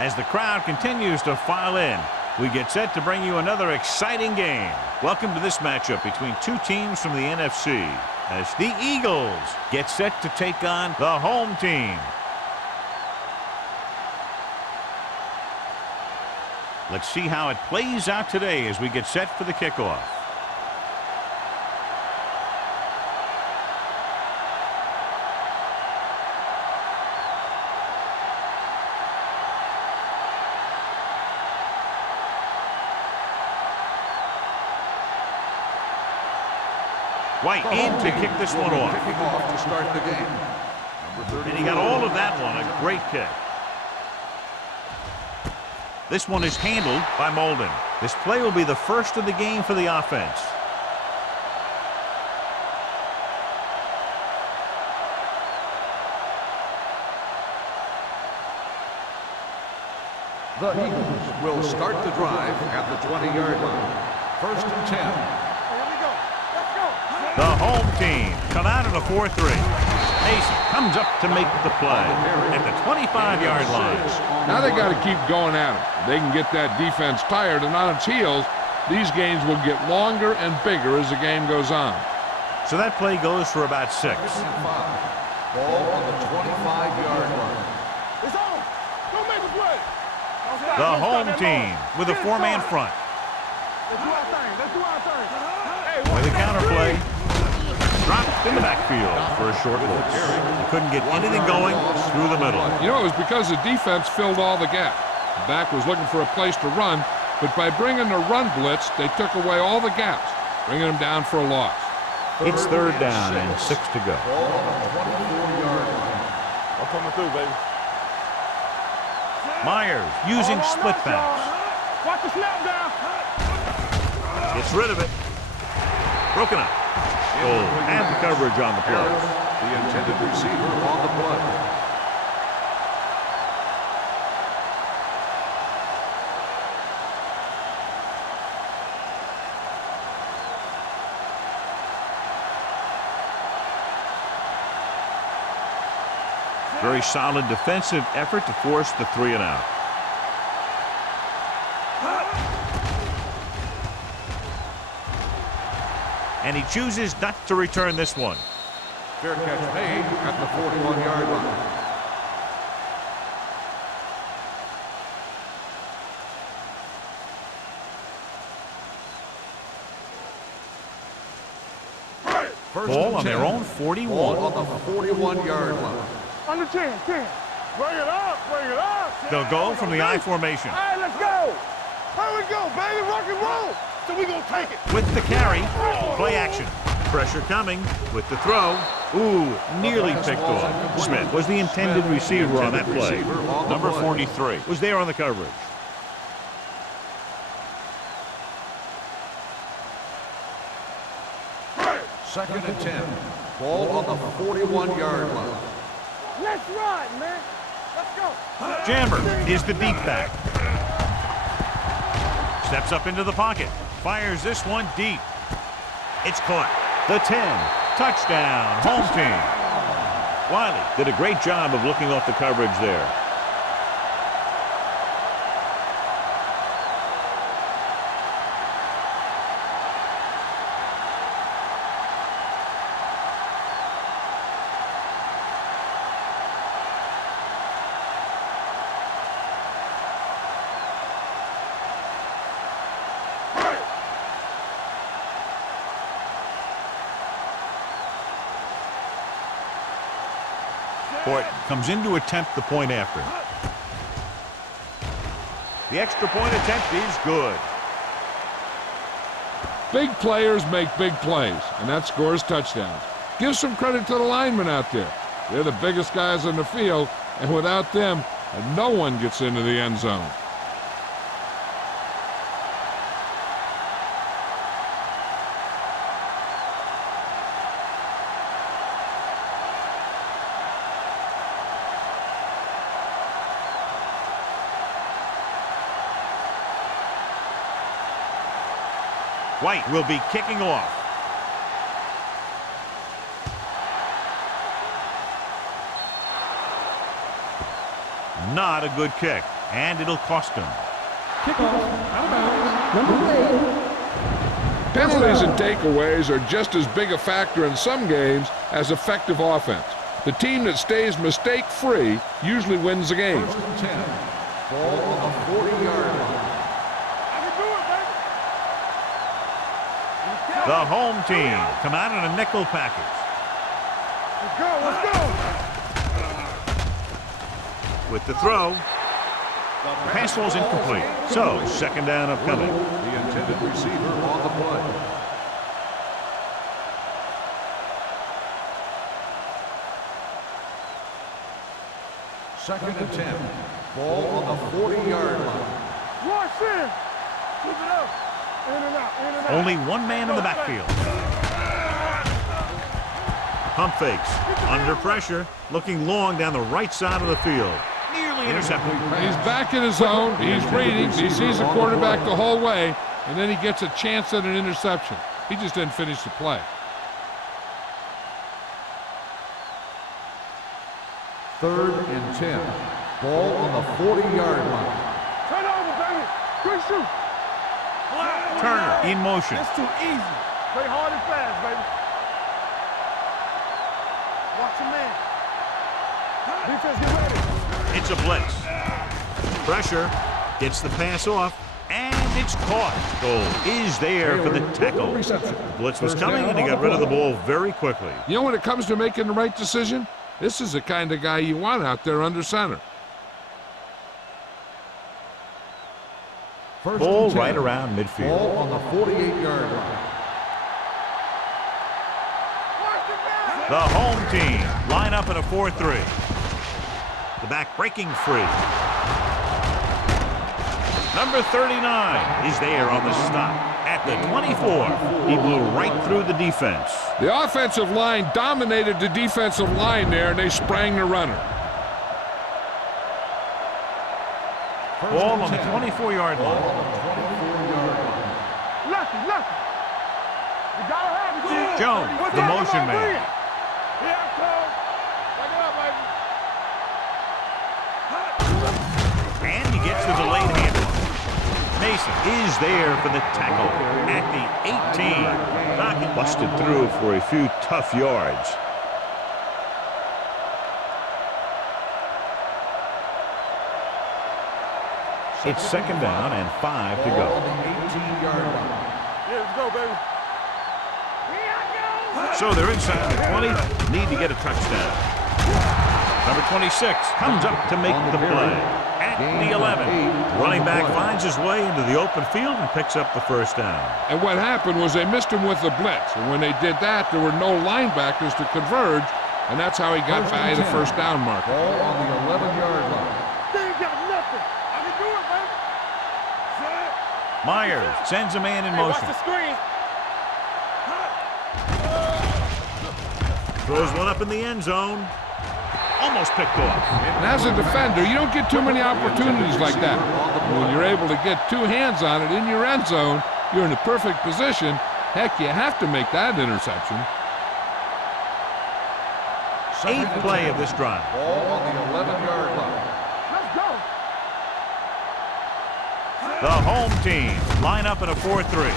As the crowd continues to file in, we get set to bring you another exciting game. Welcome to this matchup between two teams from the NFC, as the Eagles get set to take on the home team. Let's see how it plays out today as we get set for the kickoff. White in to kick this one off. To start the game. And he got all of that one. A great kick. This one is handled by Molden. This play will be the first of the game for the offense. The Eagles will start the drive at the 20-yard line. 1st and 10. The home team come out in a 4-3. Mason comes up to make the play at the 25-yard line. Now they got to keep going at it. They can get that defense tired and on its heels. These games will get longer and bigger as the game goes on. So that play goes for about 6. Ball on the 25-yard line. It's on. Don't make a play. The home team with a 4-man front. Let's do our thing. Let's do our thing. With a counter play. Dropped in the backfield for a short loss. He couldn't get anything going through the middle. You know, it was because the defense filled all the gaps. The back was looking for a place to run, but by bringing the run blitz, they took away all the gaps, bringing them down for a loss. It's 3rd down and 6 to go. Ball on the 24-yard line. I'm coming through, baby. Myers using split backs. Watch the snap down. Gets rid of it. Broken up. And the coverage on the play. The intended receiver on the play. Very solid defensive effort to force the 3 and out. And he chooses not to return this one. Fair catch made at the 41-yard line. Ball on their own 41. Ball on the 41-yard line. Under 10, 10. Bring it up, bring it up. They'll go from the I formation. All right, let's go. Here we go, baby. Rock and roll. So we gonna take it. With the carry, play action. Pressure coming with the throw. Ooh, nearly picked off. Smith was the intended receiver on that play. Number 43 was there on the coverage. Second and 10. Ball on the 41-yard line. Let's ride, man. Let's go. Jammer is the deep back. Steps up into the pocket. Fires this one deep. It's caught. The 10. Touchdown. Home team. Wiley did a great job of looking off the coverage there. Comes in to attempt the point after. The extra point attempt is good. Big players make big plays, and that scores touchdowns. Give some credit to the linemen out there. They're the biggest guys on the field, and without them, no one gets into the end zone. White will be kicking off. Not a good kick, and it'll cost him. Penalties and takeaways are just as big a factor in some games as effective offense. The team that stays mistake-free usually wins the game. 1st and 10. Ball on the 40-yard line. The home team come out in a nickel package. Let's go, let's go. With the throw, the pass ball's incomplete. So, 2nd down upcoming. The intended receiver on the play. Second and 10. Ball on the 40-yard line. Rush in. Keep it up. In and out, in and out. Only one man in the backfield. Pump fakes. Under pressure. Looking long down the right side of the field. Nearly intercepted. He's back in his zone. He's reading. He sees the quarterback the whole way, and then he gets a chance at an interception. He just didn't finish the play. 3rd and 10. Ball on the 40-yard line. Turn over, baby. Good shoot. Turner in motion. That's too easy. Play hard and fast, baby. Watch your man. Defense, get ready. It's a blitz. Pressure. Gets the pass off. And it's caught. Goal is there for the tackle. The blitz was coming, and he got rid of the ball very quickly. You know, when it comes to making the right decision, this is the kind of guy you want out there under center. Ball right around midfield. Ball on the 48-yard line. The home team line up in a 4-3. The back breaking free. Number 39 is there on the stop at the 24. He blew right through the defense. The offensive line dominated the defensive line there, and they sprang the runner. Ball on the 24-yard line. Lucky. You gotta have it. Jones, the motion man. Here I come. Back it up, baby. And he gets the delayed handle. Mason is there for the tackle at the 18. Knocked busted through for a few tough yards. It's 2nd down and 5 to go. On the 18-yard line. Yeah, let's go, baby. So they're inside the 20. Need to get a touchdown. Number 26 comes up to make the play. At the 11. Running back finds his way into the open field and picks up the 1st down. And what happened was they missed him with the blitz. And when they did that, there were no linebackers to converge, and that's how he got by the 1st down marker. Ball on the 11-yard line. They ain't got nothing. I can do it, baby. Myers sends a man in Hey, watch motion. the screen. Throws one up in the end zone. Almost picked off. And as a defender, you don't get too many opportunities like that. When you're able to get 2 hands on it in your end zone, you're in the perfect position. Heck, you have to make that interception. 8th play of this drive. Ball on the 11-yard line. Let's go. The home team line up in a 4-3.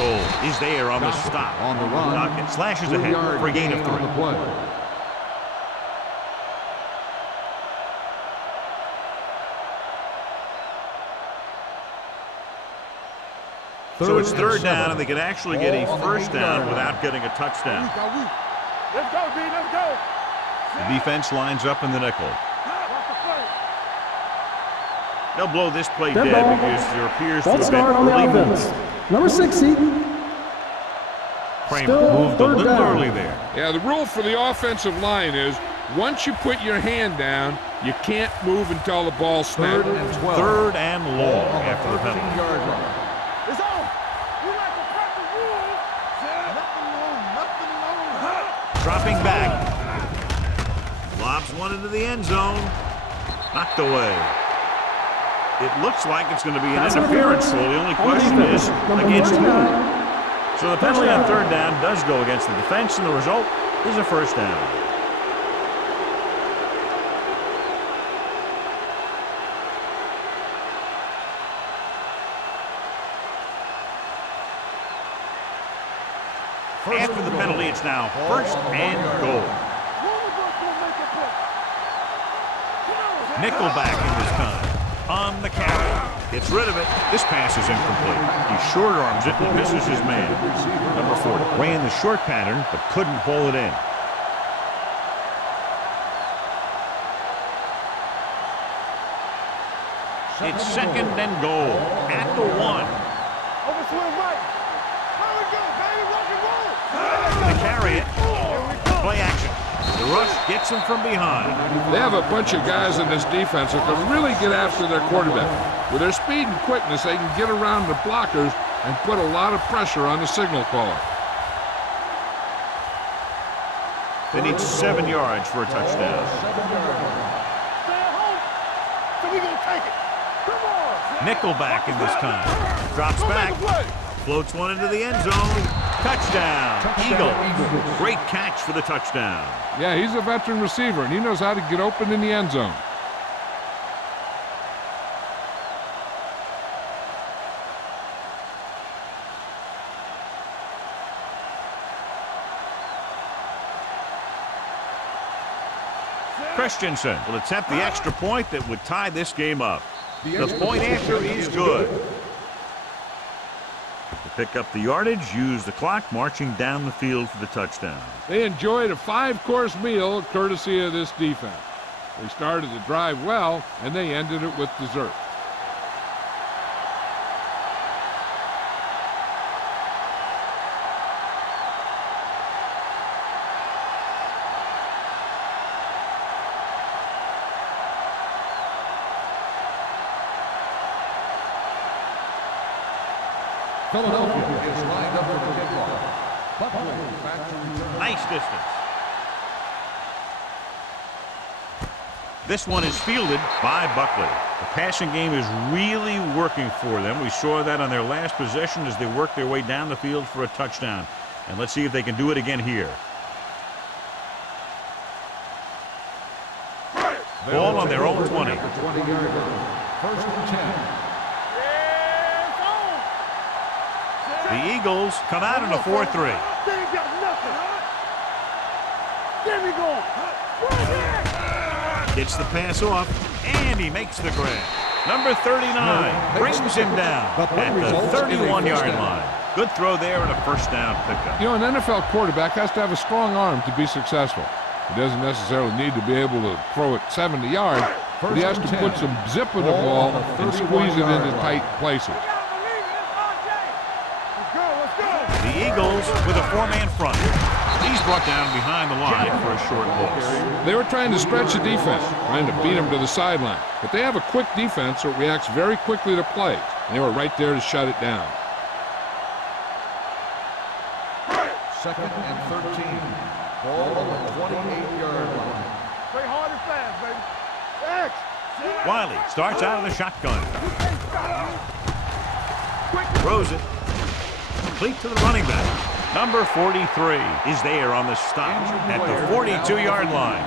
Goal is there on the stop. On the run. Dockett slashes ahead for a gain of 3. On the play. So it's 3rd down, and they can actually get a 1st down without getting a touchdown. Let's go, D. Let's go. The defense lines up in the nickel. Watch the play. They'll blow this play Dead dead ball. because there appears to False have been start on the early offense. movement. Number 6 seed. Kramer moved a little early there. Yeah, the rule for the offensive line is once you put your hand down, you can't move until the ball snapped. Third and long after the penalty. It's on. We like the proper rules. Nothing wrong. Dropping back. Lobs one into the end zone. Knocked away. It looks like it's going to be an interference rule. The only question is against who? So the penalty on third down does go against the defense, and the result is a first down. After the penalty, it's now first and goal. Nickelback in this time. On the carry. Gets rid of it. This pass is incomplete. He short arms it and misses his man. Number 40 ran the short pattern but couldn't haul it in. It's second and goal at the 1. Over swing right. Here we go, baby. Rock and roll. They carry it. Play action. The rush gets him from behind. They have a bunch of guys in this defense that can really get after their quarterback. With their speed and quickness, they can get around the blockers and put a lot of pressure on the signal caller. They need 7 yards for a touchdown. Stay at home. So we gonna take it. Come on. Nickelback in this time. Drops back. Floats one into the end zone. Touchdown. Eagles. Great catch for the touchdown. Yeah, he's a veteran receiver, and he knows how to get open in the end zone. Christensen will attempt the extra point that would tie this game up. The point after is good. To pick up the yardage, use the clock, marching down the field for the touchdown. They enjoyed a 5-course meal courtesy of this defense. They started the drive well, and they ended it with dessert. Philadelphia is lined up for the kickoff. Buckley back to return. Nice distance. This one is fielded by Buckley. The passing game is really working for them. We saw that on their last possession as they worked their way down the field for a touchdown. And let's see if they can do it again here. Ball on their own 20. At the 20-yard line. First and 10. The Eagles come out in a 4-3. They ain't got nothing. There we go. Gets the pass off, and he makes the grab. Number 39 brings him down at the 31-yard line. Good throw there and a first down pickup. You know, an NFL quarterback has to have a strong arm to be successful. He doesn't necessarily need to be able to throw it 70 yards, but he has to put some zip in the ball and squeeze it into tight places. The Eagles with a 4-man front. He's brought down behind the line for a short loss. They were trying to stretch the defense, trying to beat him to the sideline. But they have a quick defense that reacts very quickly to plays, and they were right there to shut it down. Second and 13. Ball on the 28-yard line. Play hard and fast, baby. X. Wiley starts out of the shotgun. Throws it. Complete to the running back. Number 43 is there on the stop at the 42-yard line.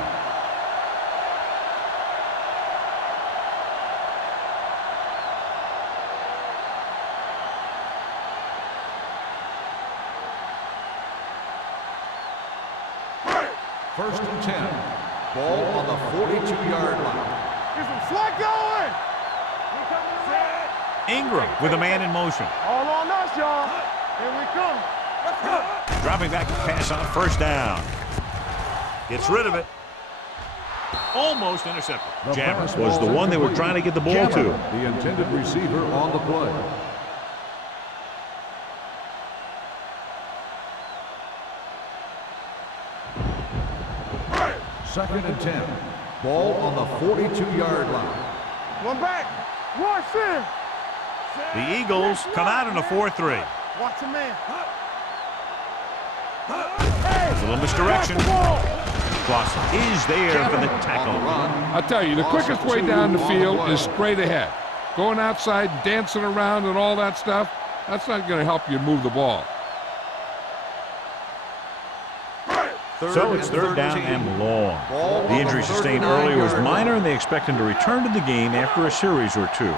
First and 10. Ball on the 42-yard line. Get some slack going. Ingram with a man in motion. All on us, y'all. Here we come. Let's go. Dropping back to pass on first down. Gets rid of it. Almost intercepted. Jammers was the one they were trying to get the ball to. The intended receiver on the play. Second and 10. Ball on the 42-yard line. One back. One sin. The Eagles come out in a 4-3. Watch him, man. A little misdirection. Clausen is there for the tackle. I tell you, the quickest way down the field is straight ahead. Going outside, dancing around and all that stuff, that's not going to help you move the ball. So it's third down and long. The injury sustained earlier was minor, and they expect him to return to the game after a series or two.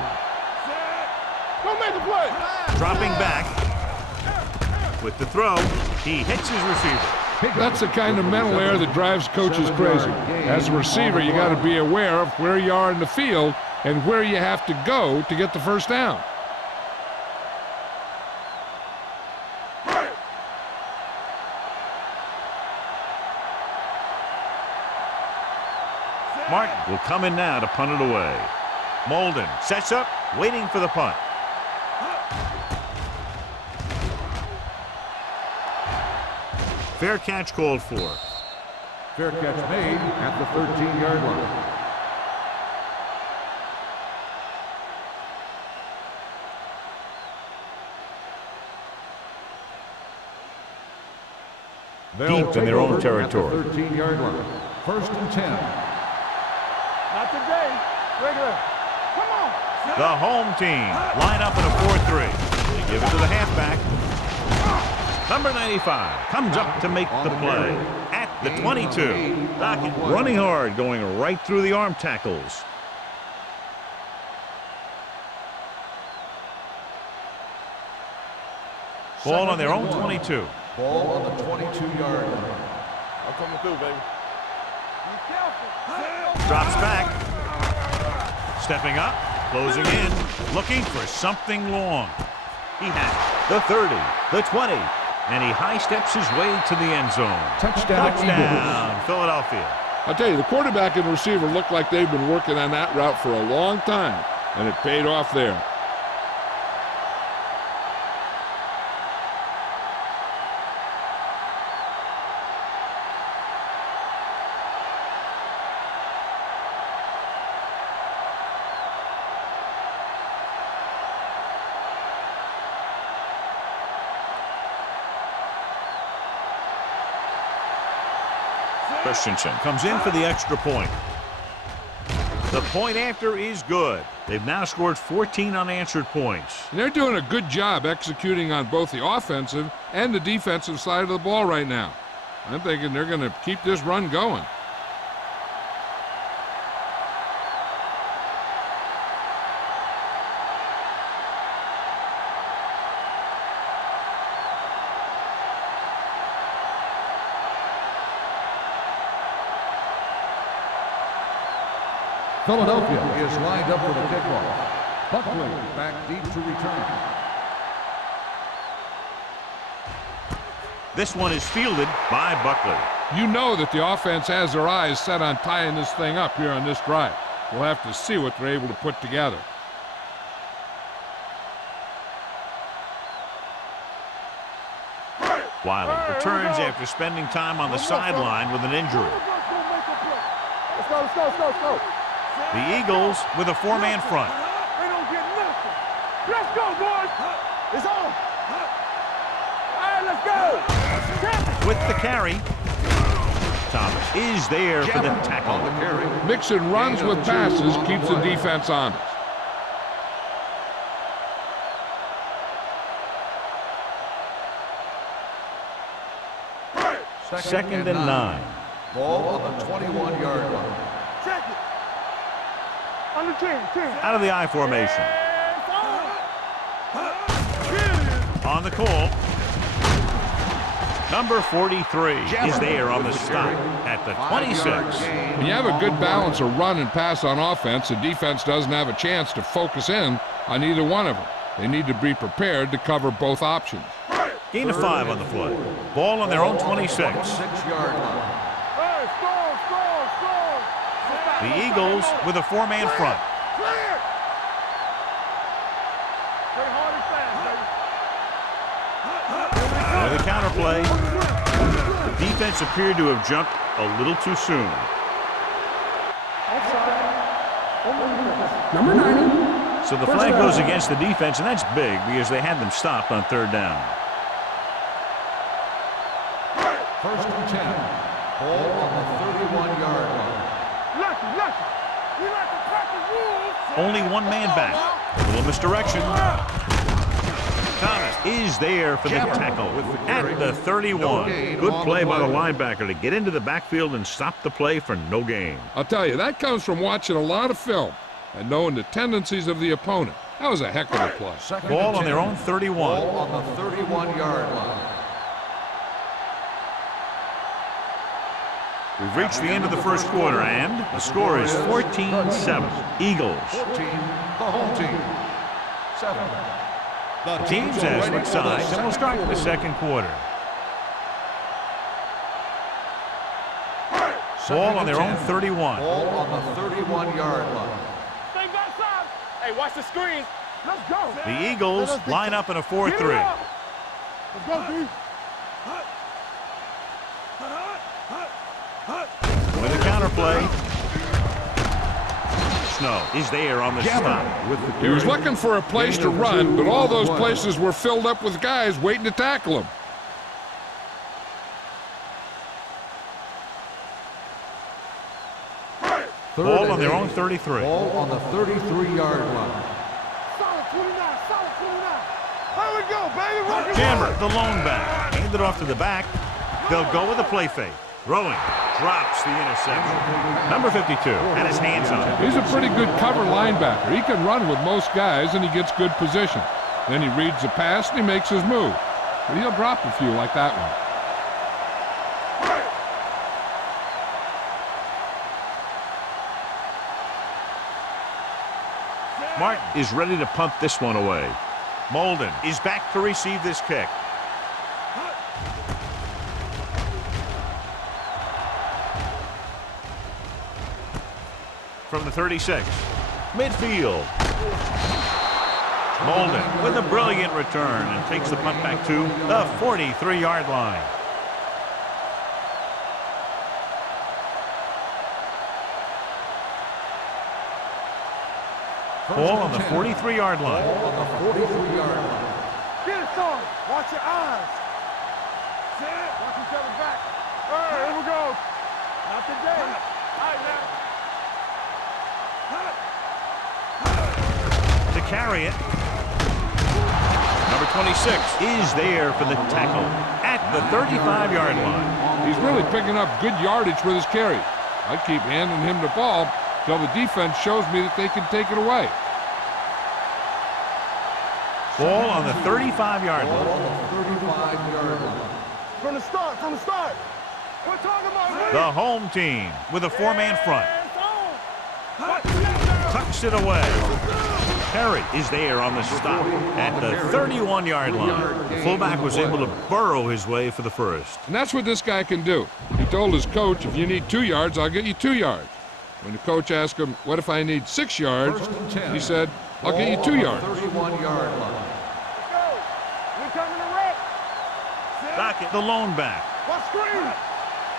Don't make a play. Dropping back with the throw, he hits his receiver. That's the kind of mental error that drives coaches crazy. As a receiver, you got to be aware of where you are in the field and where you have to go to get the first down. Martin will come in now to punt it away. Molden sets up, waiting for the punt. Fair catch called for. Fair catch made at the 13-yard line. Deep in their own territory. 13-yard line. First and 10. Not today. Regular. Come on. The home team line up in a 4-3. They give it to the halfback. Number 95 comes up to make the play at the 22. Dockett running hard, going right through the arm tackles. Ball on their own 22. Ball on the 22-yard line. I'm coming through, baby. Be careful. Drops back. Stepping up, closing in, looking for something long. He has the 30, the 20, and he high steps his way to the end zone. Touchdown, Philadelphia. I'll tell you, the quarterback and the receiver look like they've been working on that route for a long time, and it paid off there. Christensen comes in for the extra point. The point after is good. They've now scored 14 unanswered points. And they're doing a good job executing on both the offensive and the defensive side of the ball right now. I'm thinking they're going to keep this run going. Philadelphia is lined up for the kickoff. Buckley back deep to return. This one is fielded by Buckley. You know that the offense has their eyes set on tying this thing up here on this drive. We'll have to see what they're able to put together. Wiley returns after spending time on the sideline with an injury. Let's go, let's go, let's go, let's go. The Eagles with a four-man front. They don't get nothing. Let's go, boys. It's on. All right, let's go. With the carry, Thomas is there for the tackle. On the carry. Mixing runs with passes keeps the defense honest. Second and 9. Ball on the 21-yard line. Check it. Under 10, 10. Out of the I formation. On the call. Number 43 is there on the stop at the 26. When you have a good balance of run and pass on offense, the defense doesn't have a chance to focus in on either one of them. They need to be prepared to cover both options. Gain of 5 on the play. Ball on their own 26. 6-yard line. Hey, score, score, score. The Eagles with a four-man front. Clear. Play hard and fast, baby. With a counter play. The defense appeared to have jumped a little too soon. Number 90. So the flag goes against the defense, and that's big because they had them stopped on third down. First and 10. Ball on the 31-yard line. Lucky. We like to cut the rules. Only one man back. A little misdirection. Thomas is there for the tackle at the 31. Good play by the linebacker to get into the backfield and stop the play for no gain. I'll tell you, that comes from watching a lot of film and knowing the tendencies of the opponent. That was a heck of a play. Ball on their own 31. Ball on the 31-yard line. We've reached the end of the first quarter, and the score is 14-7. Eagles. 14, the home team. 7. The teams have switched sides, and we'll start the second quarter. Ball on their own 31. Ball on the 31-yard line. Stay back side. Hey, watch the screen. Let's go. The Eagles line up in a 4-3. Let's go, D. With a counterplay. Snow is there on the stop. He was looking for a place to run, but all those places were filled up with guys waiting to tackle him. Ball on their own 33. Ball on the 33-yard line. Solid 29. Solid 29. Here we go, baby. Rock and Jammer, roll. the lone back. Hand it off to the back. They'll go with a play fake. Throwing. Drops the interception. Number 52 had his hands on it. He's a pretty good cover linebacker. He can run with most guys, and he gets good position. Then he reads the pass, and he makes his move. But he'll drop a few like that one. Martin is ready to punt this one away. Molden is back to receive this kick. From the 36. Midfield. Molden with a brilliant return and takes the punt back to the 43-yard line. Ball on the 43-yard line. Ball on the 43-yard line. Get it, son. Watch your eyes. Watch each other back. All right, here we go. Not today. All right, now. To carry it. Number 26 is there for the tackle at the 35-yard line. He's really picking up good yardage with his carries. I keep handing him the ball till the defense shows me that they can take it away. Ball on the 35-yard Ball line. on the 35-yard line. From the start. We're talking about The home team with a four-man front. Tucks it away. Perry is there on the stop at the 31-yard line. The fullback was able to burrow his way for the first. And that's what this guy can do. He told his coach, if you need 2 yards, I'll get you 2 yards. When the coach asked him, what if I need 6 yards? First and 10. He said, I'll get you 2 yards. 31-yard line. We're coming to wreck. Dockett, the lone back. What screen?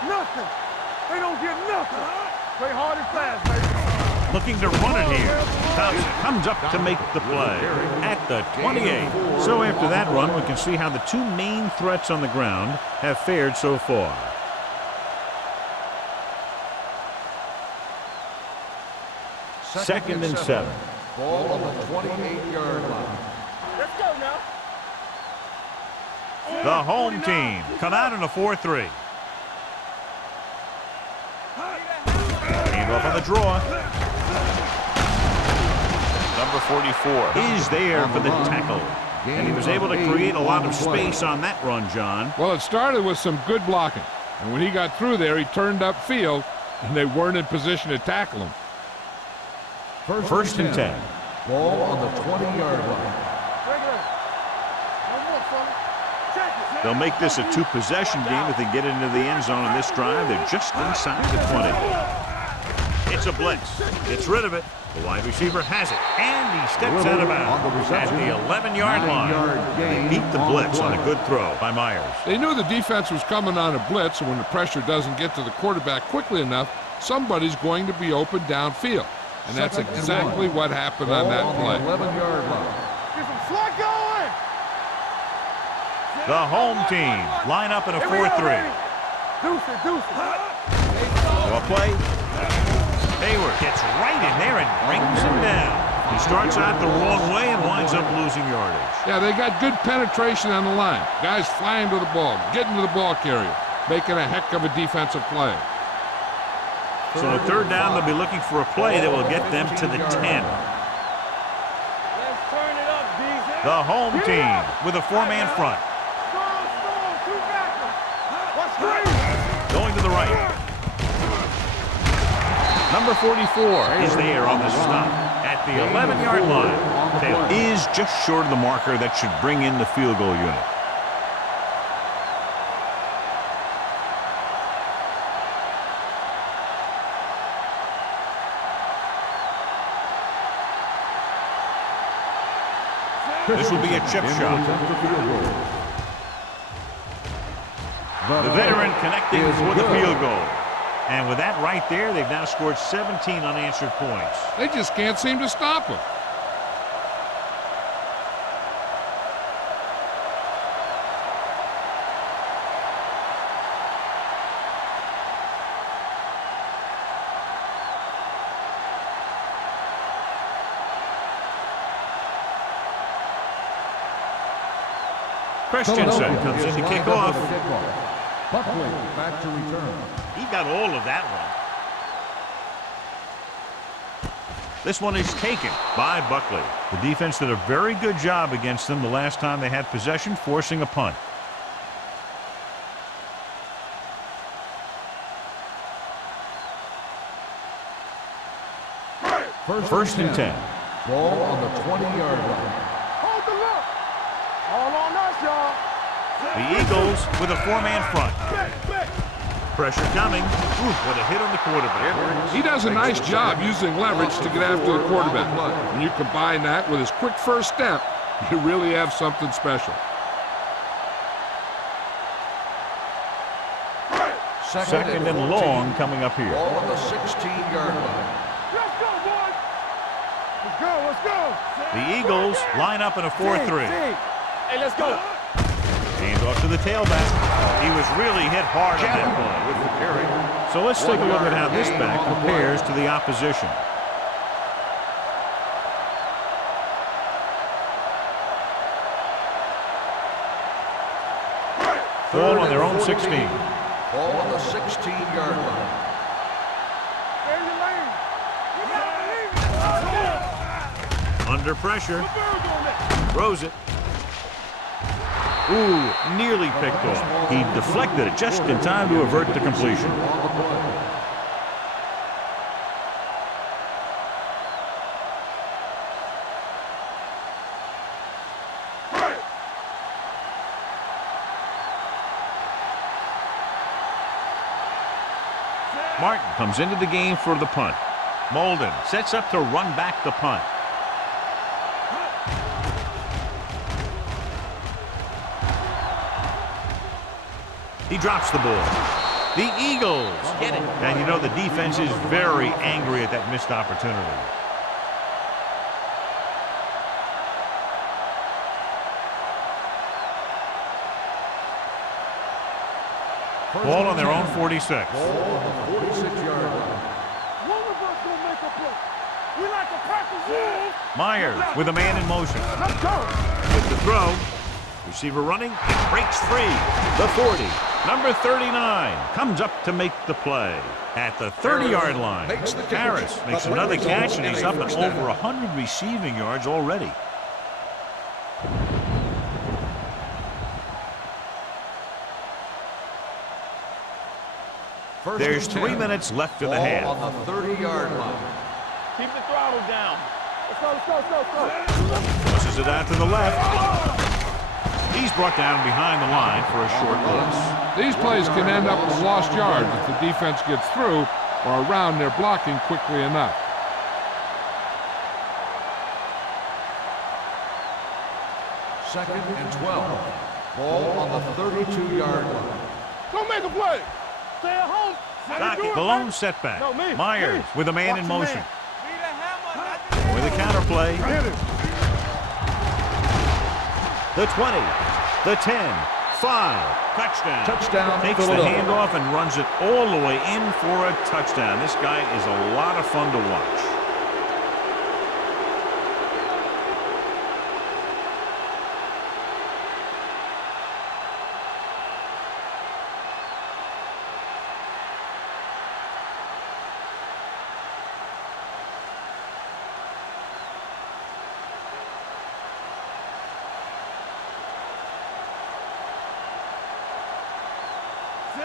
Nothing. They don't get nothing. Play hard and fast, baby. Looking to run it here. Thompson comes up to make the play at the 28. So after that run, we can see how the two main threats on the ground have fared so far. Second and 7. Ball on the 28-yard line. Let's go now. The home team come out in a 4-3. Hand off on the draw. Number 44 is there for the tackle. And he was able to create a lot of space on that run, John. Well, it started with some good blocking. And when he got through there, he turned upfield, and they weren't in position to tackle him. First and 10. Ball on the 20-yard line. They'll make this a two-possession game if they get into the end zone in this drive. They're just inside the 20. It's a blitz. Gets rid of it. The wide receiver has it. And he steps out of bounds at the 11-yard line. They beat the blitz on a good throw by Myers. They knew the defense was coming on a blitz, and when the pressure doesn't get to the quarterback quickly enough, somebody's going to be open downfield. And that's exactly what happened on that play. 11-yard line. Get some slot going. The home team line up in a 4-3. Deuce it, deuce it. A play. Hayward gets right in there and brings him down. He starts out the wrong way and winds up losing yardage. Yeah, they got good penetration on the line. Guys flying to the ball, getting to the ball carrier, making a heck of a defensive play. So on 3rd down, they'll be looking for a play that will get them to the 10. Let's turn it up, D. The home team with a 4-man front. Going to the right. Number 44 is there on the stop at the 11-yard line. Taylor is just short of the marker that should bring in the field goal unit. This will be a chip shot. The veteran connecting for the field goal. And with that right there, they've now scored 17 unanswered points. They just can't seem to stop him. Christensen comes in to kick off. Buckley back to return. He got all of that one. This one is taken by Buckley. The defense did a very good job against them the last time they had possession, forcing a punt. First and 10. Ball on the 20-yard line. Hold the look. All on us, y'all. The Eagles with a 4-man front. Pressure coming. Ooh, what a hit on the quarterback. He does a nice job using leverage to get after the quarterback. When you combine that with his quick first step, you really have something special. Second and long coming up here. Ball on the 16-yard line. Let's go, boys. Let's go, let's go. The Eagles line up in a 4-3. Hey, let's go. Hand off to the tailback. He was really hit hard on that play. With the carry. So let's take a look at how this back compares to the opposition. Ball on their own 16. Ball on the 16-yard line. There's your lane. You gotta believe it. Under pressure. Throws it. Ooh, nearly picked off. He deflected it just in time to avert the completion. Martin comes into the game for the punt. Molden sets up to run back the punt. He drops the ball. The Eagles get it. And you know the defense is very angry at that missed opportunity. Ball on their own 46. Ball on the 46-yard line. One of us gonna make a play. We like to practice rules. Myers with a man in motion. Let's go. With the throw. Receiver running. It breaks free. The 40. Number 39 comes up to make the play. At the 30-yard line, Harris makes another catch, and he's up at over 100 receiving yards already. There's 3 minutes left in the half. Ball on the 30-yard line. Keep the throttle down. Let's go, let's go, let's go, let's go. Pushes it out to the left. He's brought down behind the line for a short loss. These plays can end up with lost yards if the defense gets through or around their blocking quickly enough. Second and 12. Ball on the 32-yard line. Don't make a play. Stay at home. The lone setback. Myers with a man in motion. With a counterplay. The 20, the 10, 5. Touchdown. Touchdown, Takes the Philadelphia. handoff and runs it all the way in for a touchdown. This guy is a lot of fun to watch.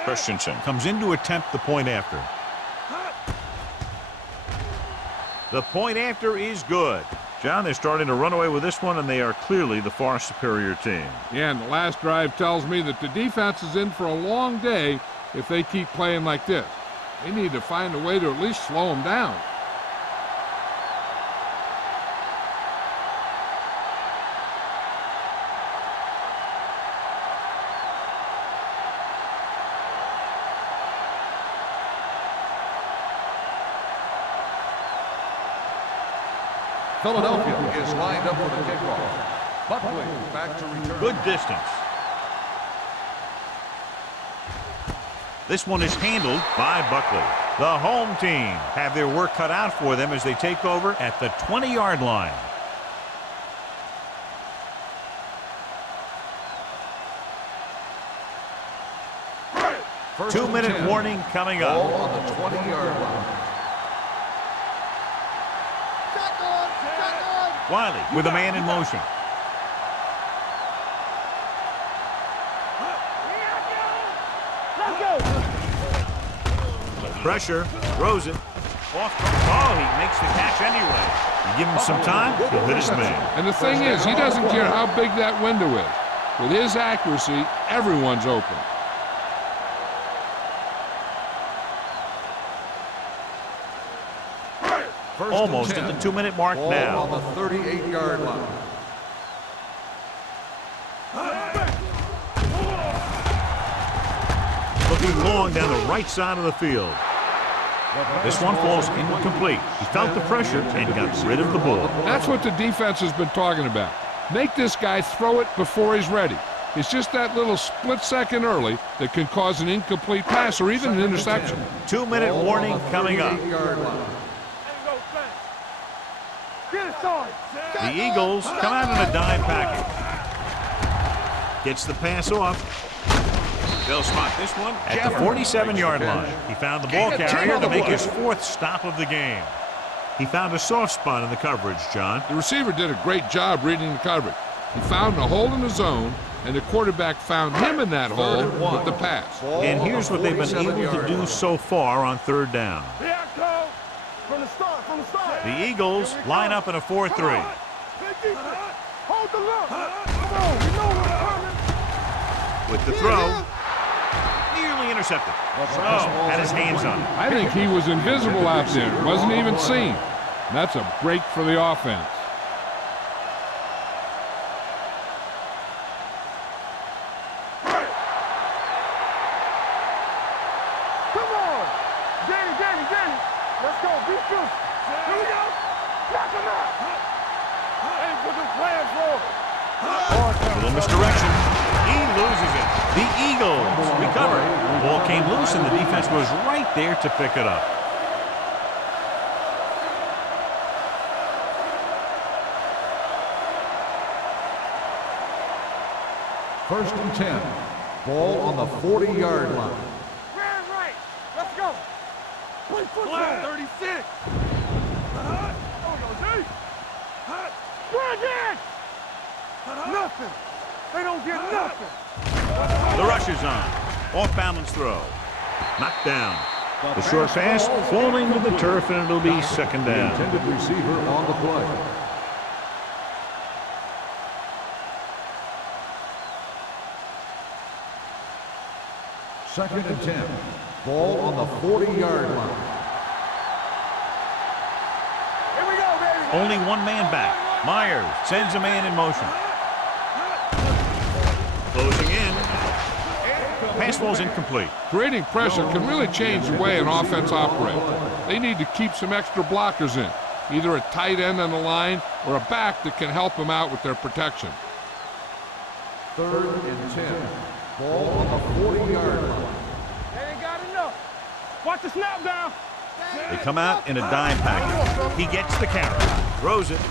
Christensen comes in to attempt the point after. The point after is good. John, they're starting to run away with this one, and they are clearly the far superior team. Yeah, and the last drive tells me that the defense is in for a long day if they keep playing like this. They need to find a way to at least slow them down. Philadelphia is lined up for the kickoff. Buckley back to return. Good distance. This one is handled by Buckley. The home team have their work cut out for them as they take over at the 20-yard line. First 2-minute 10. warning coming Ball up. on the 20-yard line. Wiley with a man in motion. Pressure, throws it. Off. Oh, he makes the catch anyway. You give him some time, he'll hit his man. And the thing is, he doesn't care how big that window is. With his accuracy, everyone's open. First Almost and 10. at the 2-minute mark Ball now. on the 38-yard line. Looking long down the right side of the field. This one falls incomplete. He felt the pressure and got rid of the ball. That's what the defense has been talking about. Make this guy throw it before he's ready. It's just that little split second early that can cause an incomplete pass or even an interception. 2-minute warning coming up. The Eagles come out in a dime package. Gets the pass off. They'll spot this one at the 47-yard line. He found the ball carrier to make his 4th stop of the game. He found a soft spot in the coverage, John. The receiver did a great job reading the coverage. He found a hole in the zone, and the quarterback found him in that hole with the pass. And here's what they've been able to do so far on 3rd down. The Eagles line up in a 4-3. Hold the look. Come on, we know what's coming. With the throw, nearly intercepted. Had his hands on it. I think he was invisible out there. Wasn't even seen. That's a break for the offense. Come on. Danny. Let's go. Be true. Here we go. Knock him out. Hey, put the plans roll. A little misdirection. He loses it. The Eagles recover. The ball came loose and the defense was right there to pick it up. First and 10. Ball on the 40-yard line. Man right. Let's go. Play football. 36. Bring it. Nothing. They don't get nothing. The rush is on. Off balance throw. Knocked down. The short pass falling to the turf, and it'll be 2nd The down. intended receiver on the play. Second and 10. Ball on the 40-yard line. Here we go, baby. Only one man back. Myers sends a man in motion. Closing in. pass ball's incomplete. Creating pressure can really change the way an offense operates. They need to keep some extra blockers in, either a tight end on the line or a back that can help them out with their protection. 3rd and 10. Ball on the 40-yard line. They ain't got enough. Watch the snap down. They come out in a dime package. He gets the carry, throws it.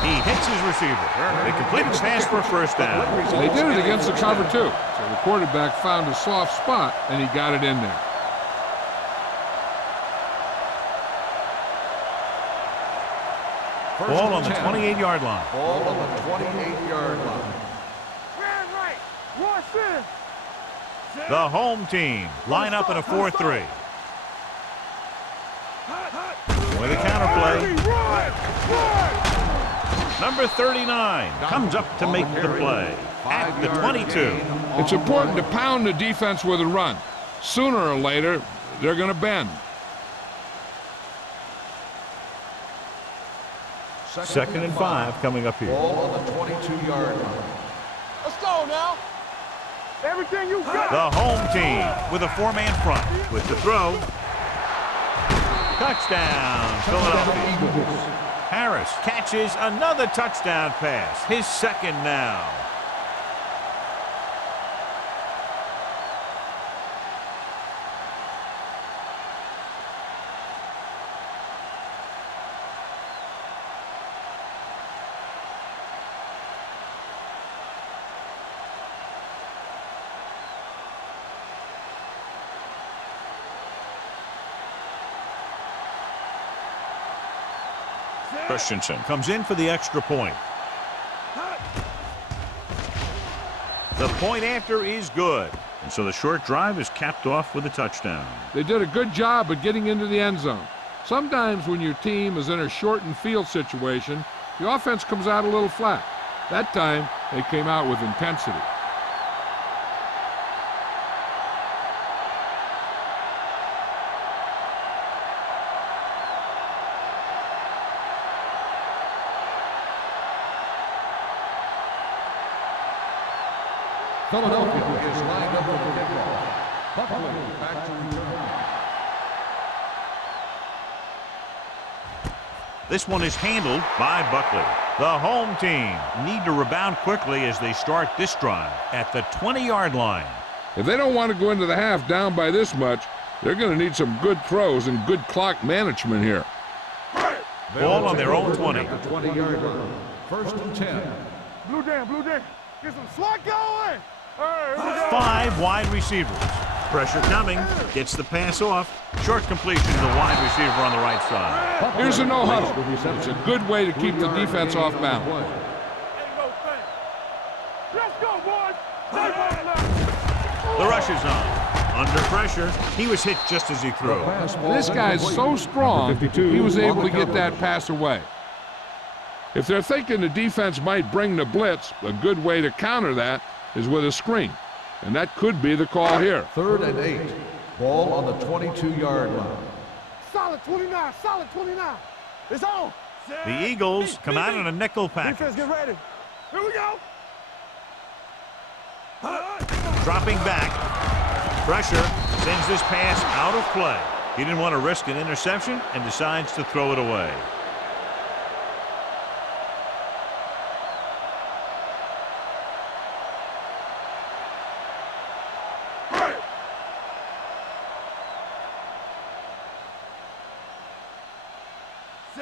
He hits his receiver. They completed the pass for a first down. They did it against the cover, too. So the quarterback found a soft spot, and he got it in there. Ball on the 28-yard line. Ball on the 28-yard line. Man right. Rush in. The home team line up in a 4-3. With a counter play. Number 39 comes up to make the play at the 22. It's important to pound the defense with a run. Sooner or later, they're going to bend. 2nd and 5 coming up here. Ball on the 22-yard line. Let's go now. Everything you got. The home team with a 4-man front. With the throw. Touchdown, Philadelphia. Harris catches another touchdown pass. His 2nd now. Christensen comes in for the extra point. The point after is good. And so the short drive is capped off with a touchdown. They did a good job of getting into the end zone. Sometimes when your team is in a shortened field situation, the offense comes out a little flat. That time, they came out with intensity. Philadelphia is lined up for the kickoff. Buckley back to return. This one is handled by Buckley. The home team need to rebound quickly as they start this drive at the 20-yard line. If they don't want to go into the half down by this much, they're going to need some good throws and good clock management here. Ball on their own 20. At the 20-yard line. 1st and 10. Blue down, blue down. Get some swat going. All right, 5 wide receivers. Pressure coming. Gets the pass off. Short completion to the wide receiver on the right side. Here's a no-huddle. It's a good way to keep the defense off balance. let's go, boys. Stay left. The rush is on. Under pressure. He was hit just as he threw. This guy's so strong, he was able to get that pass away. If they're thinking the defense might bring the blitz, a good way to counter that is with a screen. And that could be the call here. 3rd and 8. Ball on the 22-yard line. Solid 29, solid 29. It's on. The Eagles come out in a nickel Defense, package. get ready. Here we go. Dropping back. Pressure sends this pass out of play. He didn't want to risk an interception and decides to throw it away.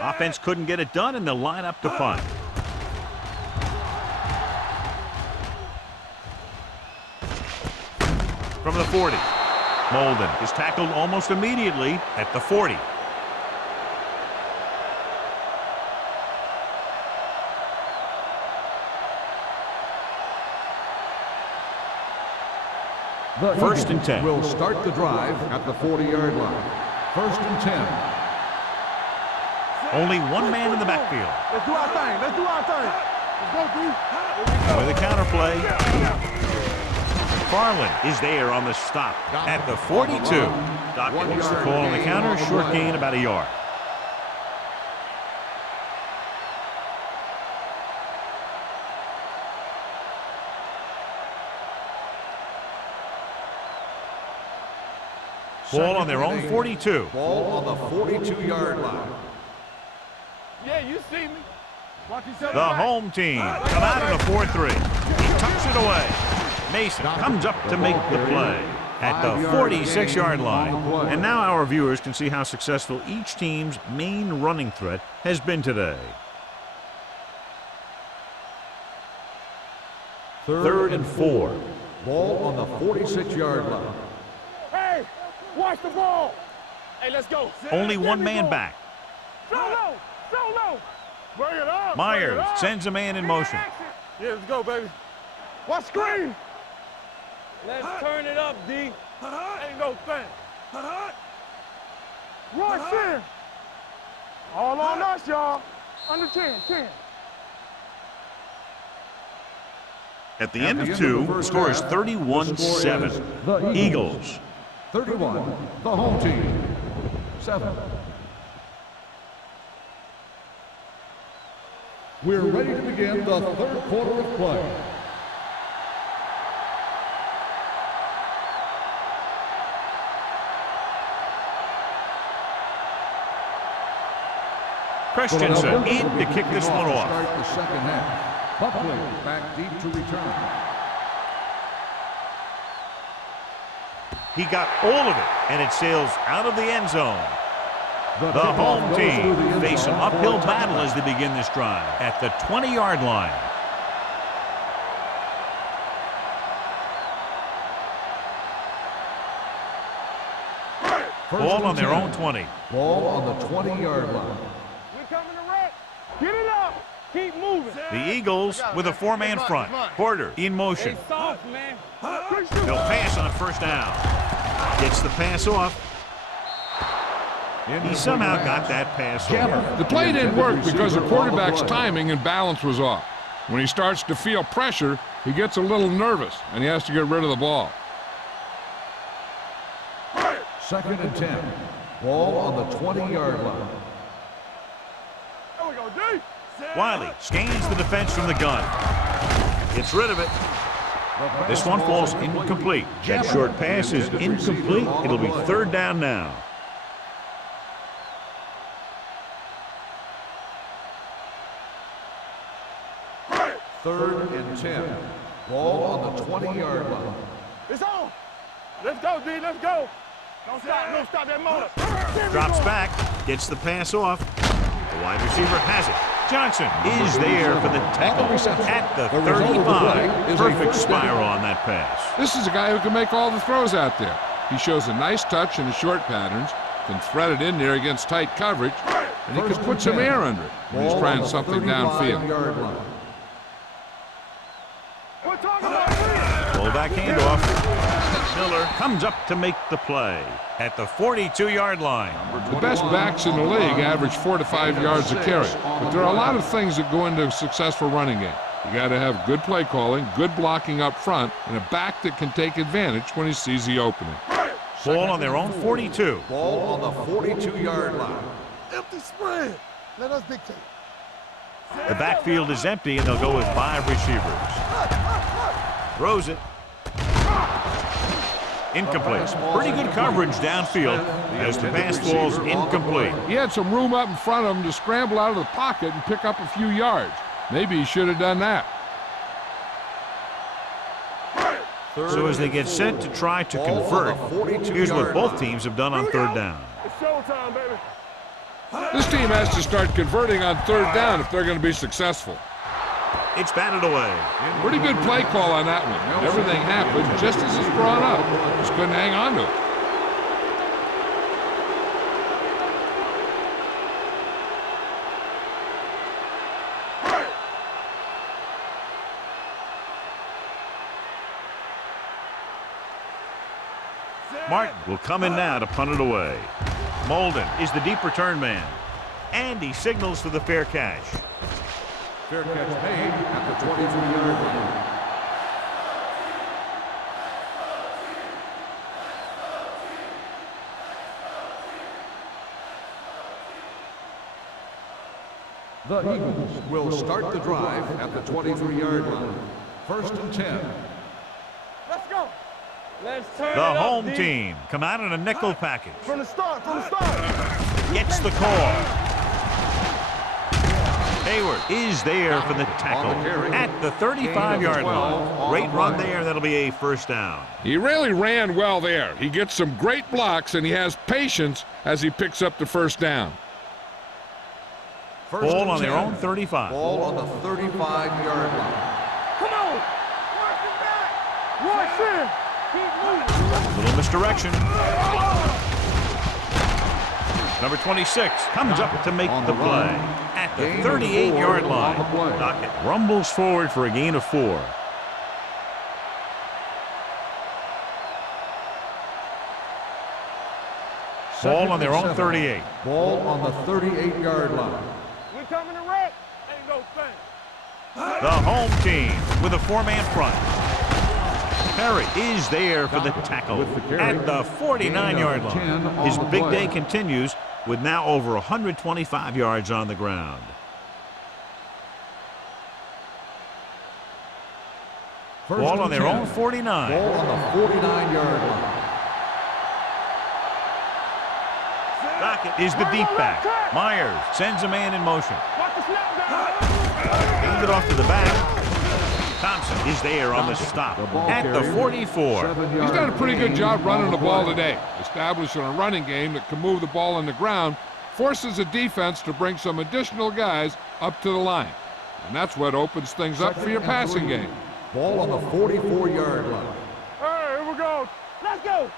Offense couldn't get it done, and they'll line up to punt. From the 40, Molden is tackled almost immediately at the 40. The 1st and 10. Will start the drive at the 40-yard line. 1st and 10. Only one man in the backfield. Let's do our thing. Let's do our thing. Let's go, D. With a counter play. Farland is there on the stop at the 42. Dockett makes the call on the counter. Short gain about a yard. Ball on their own 42. Ball on the 42-yard line. Yeah, you see me. Watch yourself The back. home team come out in a 4-3. He tucks it away. Mason comes up to make the play at the 46-yard line. And now our viewers can see how successful each team's main running threat has been today. 3rd and 4. Ball on the 46-yard line. Hey, watch the ball. Hey, let's go. Only Get one me man going. back. Solo, solo. Bring it up. Myers bring it up. sends a man in motion. Yeah, let's go, baby. Watch screen. Let's turn it up, D. Ain't no thing. Rush in. All on us, y'all. Under 10. At the end of 2, score is 31-7. Eagles. 31, the home team. 7. We're ready to begin the third quarter of play. Christensen in to kick this one off. Start the second half. Buckley back deep to return. He got all of it, and it sails out of the end zone. The home team face an uphill battle as they begin this drive at the 20-yard line. Ball on their own 20. Ball on the 20-yard line. We coming to wreck. Get it up. Keep moving. The Eagles with a 4-man front. Porter in motion. Stay soft, man. They'll pass on 1st down. Gets the pass off. He somehow got that pass off. The play didn't work because the quarterback's timing and balance was off. When he starts to feel pressure, he gets a little nervous, and he has to get rid of the ball. 2nd and 10. Ball on the 20-yard line. There we go, D. Wiley scans the defense from the gun. Gets rid of it. This one falls incomplete. That short pass is incomplete. It'll be 3rd down now. Third and 10. Ball on the 20-yard line. It's on. Let's go, D. Let's go. Don't stop that motor. Drops back, gets the pass off. The wide receiver has it. Johnson is there for the tackle at the 35. Perfect spiral on that pass. This is a guy who can make all the throws out there. He shows a nice touch in the short patterns, can thread it in there against tight coverage, and he can put some air under it when he's trying something downfield. We're talking about Fullback handoff. Miller comes up to make the play at the 42-yard line. The best backs in the league average 4 to 5 yards a carry, but there are a lot of things that go into a successful running game. You got to have good play calling, good blocking up front, and a back that can take advantage when he sees the opening. Ball on their own 42. Ball on the 42-yard line. empty spread. Let us dictate. The backfield is empty, and they'll go with 5 receivers. Throws it. Incomplete. Pretty good coverage downfield as the pass falls incomplete. He had some room up in front of him to scramble out of the pocket and pick up a few yards. Maybe he should have done that. So as they get set to try to convert, here's what both teams have done on 3rd down. It's showtime, baby. This team has to start converting on 3rd down if they're going to be successful. It's batted away. Pretty good play call on that one. Everything happened just as it's brought up. Just couldn't hang on to it. Martin will come in now to punt it away. Molden is the deep return man. And he signals for the fair catch. Fair catch made at the 23-yard line. The Eagles will start the drive at the 23-yard line. 1st and 10. Let's go. The home team come out in a nickel package. From the start, from the start. Gets the call. Hayward is there for the tackle at the 35-yard line. Great run there. That'll be a first down. He really ran well there. He gets some great blocks, and he has patience as he picks up the first down. Ball on their own 35. Ball on the 35-yard line. Come on. Watch it back. Watch it. Keep moving. Little misdirection. Number 26 comes up to make the play at the 38-yard line. Docket rumbles forward for a gain of 4. Ball on their own 38. Ball on the 38-yard line. We coming to wreck. Ain't no thing. The home team with a 4-man front. Perry is there for the tackle at the 49-yard line. His big day continues with now over 125 yards on the ground. Ball on their own 49. Ball on the 49-yard line. Docket is the deep back. Myers sends a man in motion. Watch the snap down. Hand it off to the back. Thompson is there on the stop at the 44. He's done a pretty good job running the ball today, establishing a running game that can move the ball on the ground, forces the defense to bring some additional guys up to the line. And that's what opens things up for your passing game. Ball on the 44-yard line. Hey, here we go. Let's go.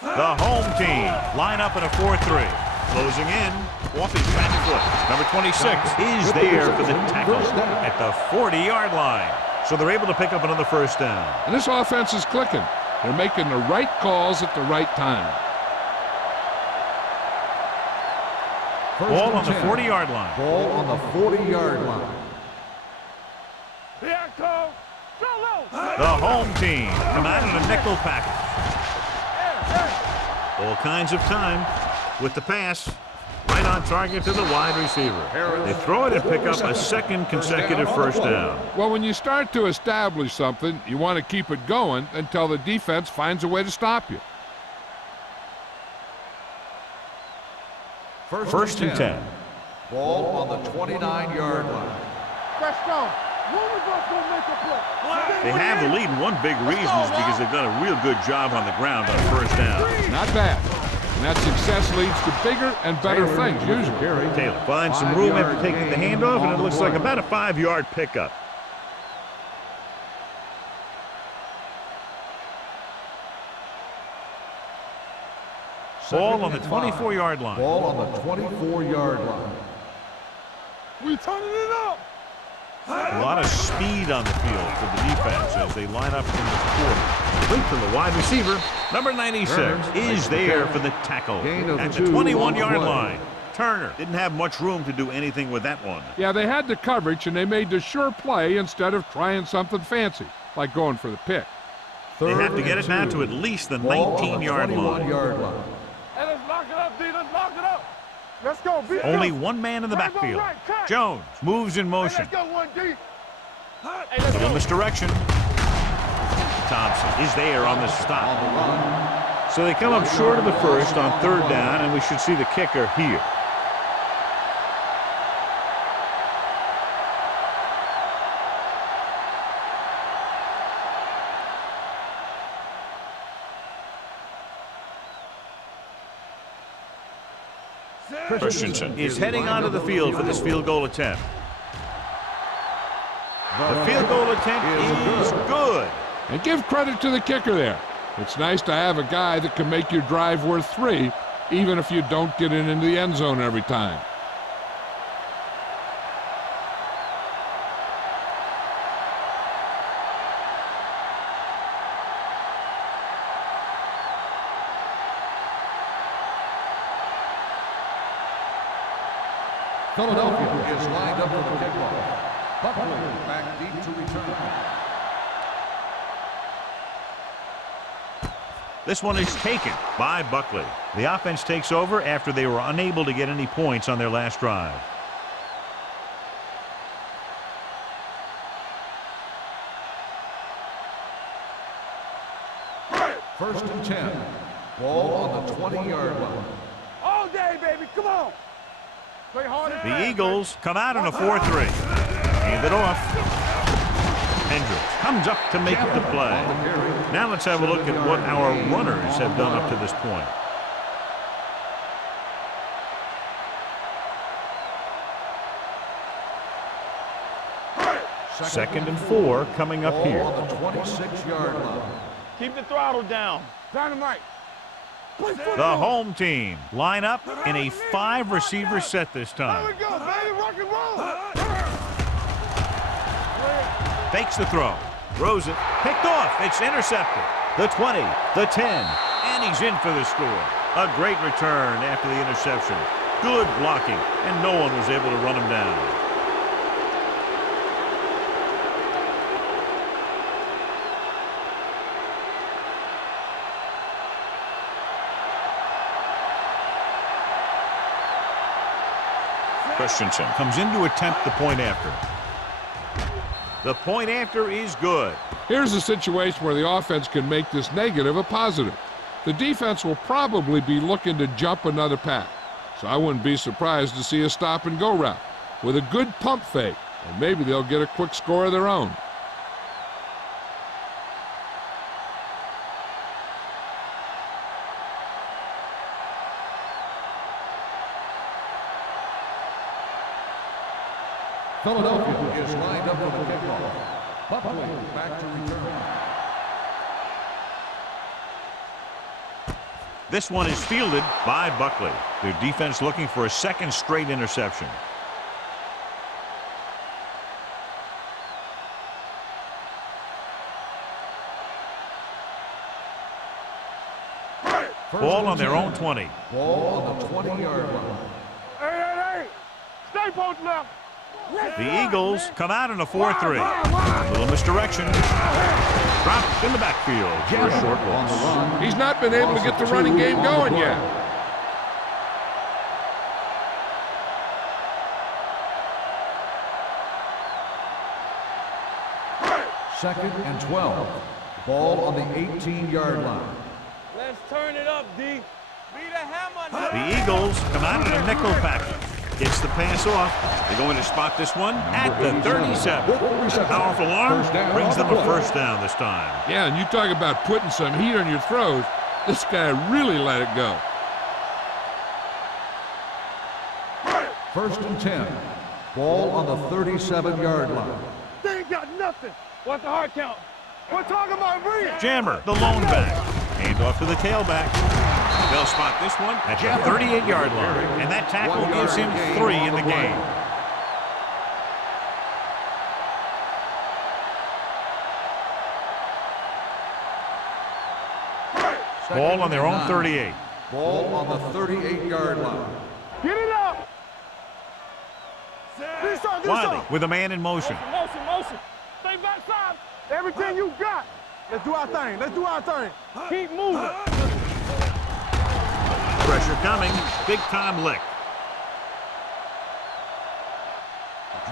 The home team line up in a 4-3. Closing in off his back foot. Number 26 is there for the tackle at the 40-yard line. So they're able to pick up another first down. And this offense is clicking. They're making the right calls at the right time. Ball on the 40-yard line. Ball on the 40-yard line. Here I come. Solo. The home team come out in a nickel package. All kinds of time with the pass. Right on target to the wide receiver. They throw it and pick up a second consecutive first down. Well, when you start to establish something, you want to keep it going until the defense finds a way to stop you. First and 10. Ball on the 29-yard line. Fresh stone. When we both gonna make a play? They have the lead, and one big reason is because they've done a real good job on the ground on first down. Not bad. And that success leads to bigger and better things, usually. Taylor finds some room after taking the handoff, and it looks like about a 5-yard pickup. Ball on the 24-yard line. Ball on the 24-yard line. We turning it up. A lot of speed on the field for the defense as they line up in the quarter. Complete to the wide receiver. Number 96 is there for the tackle at the 21-yard line. Turner didn't have much room to do anything with that one. Yeah, they had the coverage, and they made the sure play instead of trying something fancy, like going for the pick. They have to get it now to at least the 19-yard line. Hey, let's lock it up, D. Let's lock it up. Let's go. Be Only good. one man in the Right, go backfield. right, cut. Jones moves in Hey, motion. let's go, 1D. Hey, let's Little go. misdirection. Thompson is there on the stop. So they come up short of the first on third down, and we should see the kicker here. Christensen is heading onto the field for this field goal attempt. The field goal attempt is good. And give credit to the kicker there. It's nice to have a guy that can make your drive worth 3, even if you don't get it into the end zone every time. Philadelphia is lined up for the kickoff. Buckley back deep to return. This one is taken by Buckley. The offense takes over after they were unable to get any points on their last drive. First and 10. Ball on the 20-yard line. All day, baby. Come on. Play hard and The fast, Eagles come out in a 4-3. Hand it off. Hendricks comes up to make the play. Now let's have a look at what our runners have done up to this point. Second and 4 coming up here. On the 26-yard line. Keep the throttle down. Dynamite. The home team line up in a 5-receiver set this There time. we go, baby. Rock and roll. Fakes the throw. Throws it. Picked off. It's intercepted. The 20, the 10, and he's in for the score. A great return after the interception. Good blocking, and no one was able to run him down. Christensen comes in to attempt the point after. The point after is good. Here's a situation where the offense can make this negative a positive. The defense will probably be looking to jump another pack, so I wouldn't be surprised to see a stop-and-go route with a good pump fake, and maybe they'll get a quick score of their own. Philadelphia is lined up for the kickoff. Buckley back to return. This one is fielded by Buckley. Their defense looking for a second straight interception. Ball on their own 20. Ball on the 20-yard line. Hey. Stay posted up. The Eagles come out in a 4-3. Little misdirection. Dropped in the backfield for a short loss. He's not been able to get the running game going yet. Second and 12. Ball on the 18-yard line. Let's turn it up, D. Be the hammer. The Eagles come out in a nickel package. Gets the pass off. They're going to spot this one at the 37. Powerful arm brings them a first down this time. Yeah, and you talk about putting some heat on your throws. This guy really let it go. First and 10. Ball on the 37-yard line. They ain't got nothing. What's the hard count? We're talking about Bree. Jammer, the lone back. Hand off to the tailback. They'll spot this one at the 38-yard line, and that tackle gives him 3 in the game. Ball on their own 38. Ball on the 38-yard line. Get it up. Wiley with a man in motion. Motion. Stay backside. Everything you got. Let's do our thing. Keep moving. Pressure coming. Big time lick.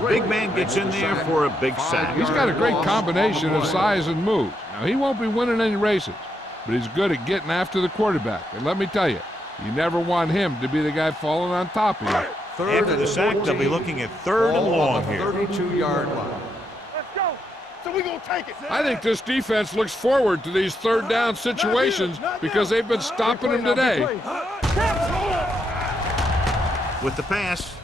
Big man gets in there for a big sack. He's got a great combination of size and moves. Now, he won't be winning any races, but he's good at getting after the quarterback. And let me tell you, you never want him to be the guy falling on top of you. After the sack, they'll be looking at 3rd and long here. 32-yard line. Let's go. So we're going to take it. I think this defense looks forward to these third down situations because they've been stopping them today. With the pass,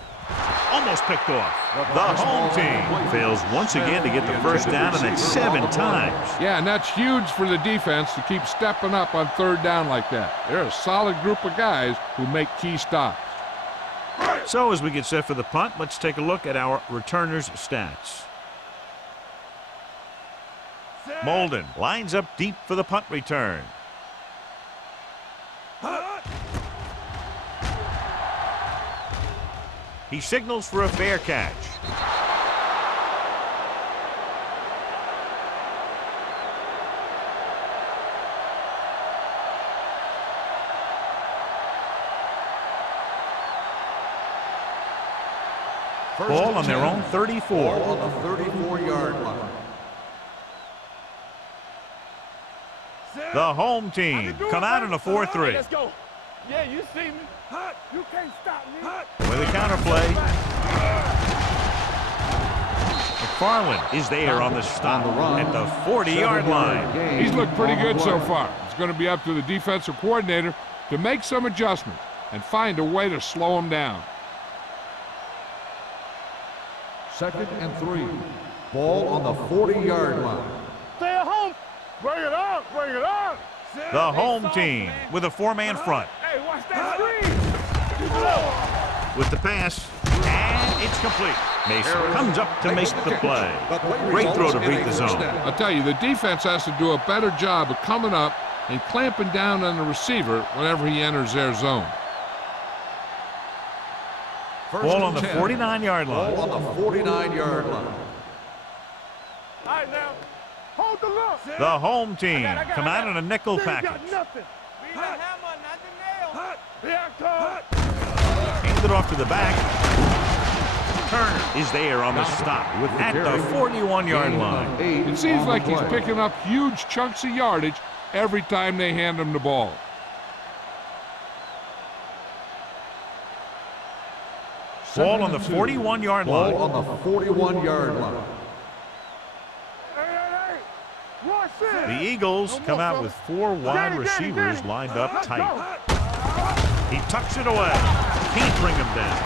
almost picked off. The home team fails once again to get the first down, and that's 7 times. Yeah, and that's huge for the defense to keep stepping up on third down like that. They're a solid group of guys who make key stops. So as we get set for the punt, let's take a look at our returners' stats. Molden lines up deep for the punt return. He signals for a fair catch. Ball on their own 34. Ball on the 34-yard line. The home team come out in a 4-3. Let's go. Yeah, you see me. You can't stop me. With a counterplay. McFarland is there on the stop at the 40-yard line. He's looked pretty good so far. It's going to be up to the defensive coordinator to make some adjustments and find a way to slow him down. 2nd and 3. Ball on the 40-yard line. Stay at home. Bring it on. Bring it on. The home team with a 4-man front. Hey, watch that screen. Keep it up. With the pass, and it's complete. Mason comes up to make the play. Great throw to beat the zone. I'll tell you, the defense has to do a better job of coming up and clamping down on the receiver whenever he enters their zone. Ball on the 49-yard line. Ball on the 49-yard line. All right, now. Hold the look. The home team come out in a nickel package. Got nothing. Be the hammer, not the nail. Yeah, come. Hand it off to the back. Turner is there on the stop at the 41-yard line. It seems like he's picking up huge chunks of yardage every time they hand him the ball. Ball on the 41-yard line. Ball on the 41-yard line. Hey. Watch this. The Eagles come out with 4 wide receivers lined up tight. He tucks it away. Can't bring him down.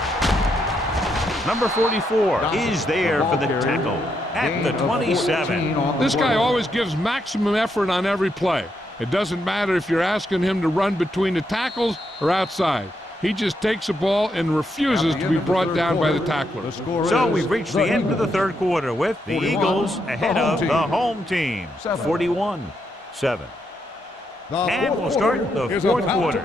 Number 44 is there for the tackle at the 27. This guy always gives maximum effort on every play. It doesn't matter if you're asking him to run between the tackles or outside. He just takes the ball and refuses to be brought down by the tackler. So we've reached the end of the third quarter with the Eagles ahead of the home team, 41-7. And we'll start the fourth quarter.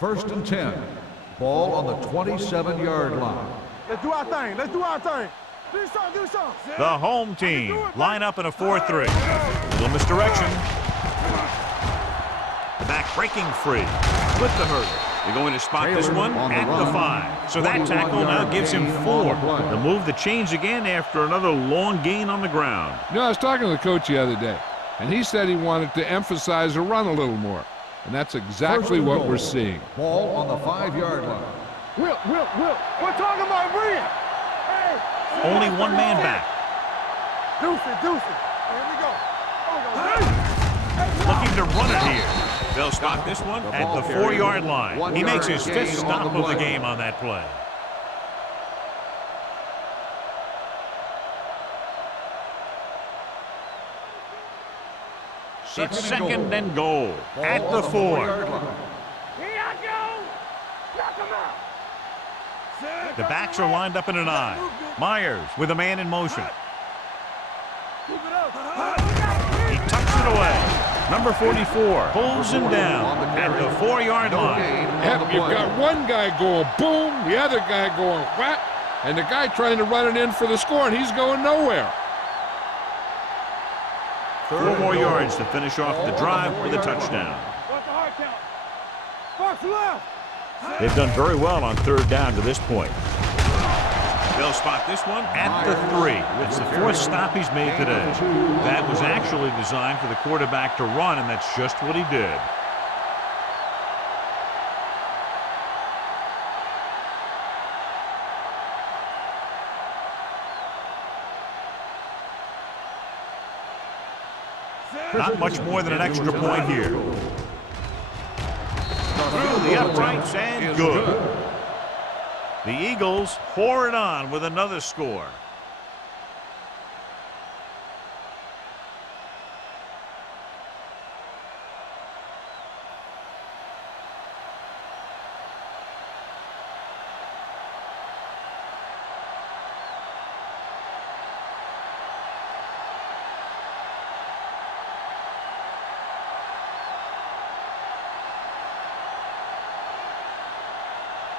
1st and 10. Ball on the 27-yard line. Let's do our thing. Let's do our thing. Do something. The home team line up in a 4-3. Little misdirection. The back breaking free. With the hurdle. They're going to spot this one at the 5. So that tackle now gives him 4. The move the chains again after another long gain on the ground. You know, I was talking to the coach the other day, and he said he wanted to emphasize the run a little more. And that's exactly what we're seeing. Ball on the 5-yard line. Will. We're talking about Brian. Hey. Only one man back. Deuce it. Here we go. Looking to run it here. They'll stop this one at the 4-yard line. He makes his 5th stop of the game on that play. It's 2nd and goal at the 4. Here I go. Knock him out. The backs are lined up in an I. Myers with a man in motion. He tucks it away. Number 44 pulls him down at the 4-yard line. Yep, you've got one guy going boom, the other guy going whack, and the guy trying to run it in for the score, and he's going nowhere. 4 more yards to finish off the drive with a touchdown. What's the hard count? Box left. They've done very well on 3rd down to this point. They'll spot this one at the 3. It's the 4th stop he's made today. That was actually designed for the quarterback to run, and that's just what he did. Not much more than an extra point here. Through the uprights and good. The Eagles pour it on with another score.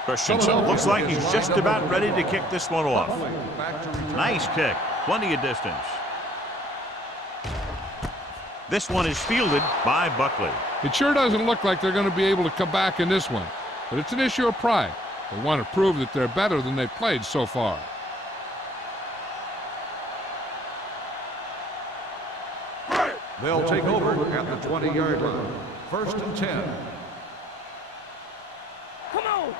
Christensen looks like he's just about ready to kick this one off. Nice kick. Plenty of distance. This one is fielded by Buckley. It sure doesn't look like they're going to be able to come back in this one, but it's an issue of pride. They want to prove that they're better than they've played so far. They'll take over at the 20-yard line. First and 10. Come on.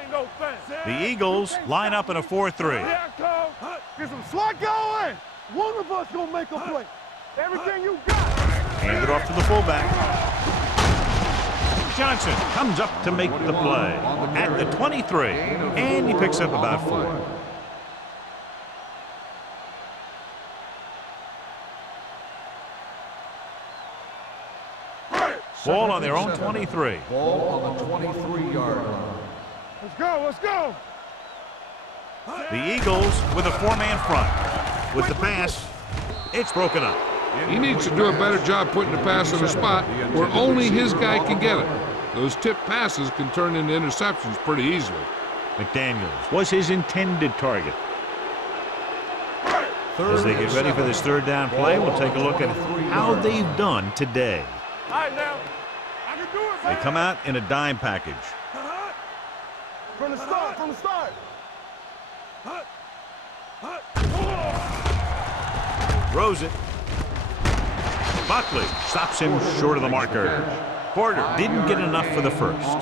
Ain't no thing. The Eagles line up in a 4-3. Yeah, come. Get some swat going. One of us gonna make a play. Everything you got. Hand it off to the fullback. Johnson comes up to make the play at the 23, and he picks up about 4. Ball on their own 23. Ball on the 23-yard line. Let's go, let's go. The Eagles with a 4-man front. With the pass, it's broken up. He needs to do a better job putting the pass in a spot where only his guy can get it. Those tipped passes can turn into interceptions pretty easily. McDaniels was his intended target. As they get ready for this 3rd down play, we'll take a look at how they've done today. All right, now. I can do it, They come out in a dime package. From the start, from the start. Throws it. Buckley stops him short of the marker. Porter didn't get enough for the first.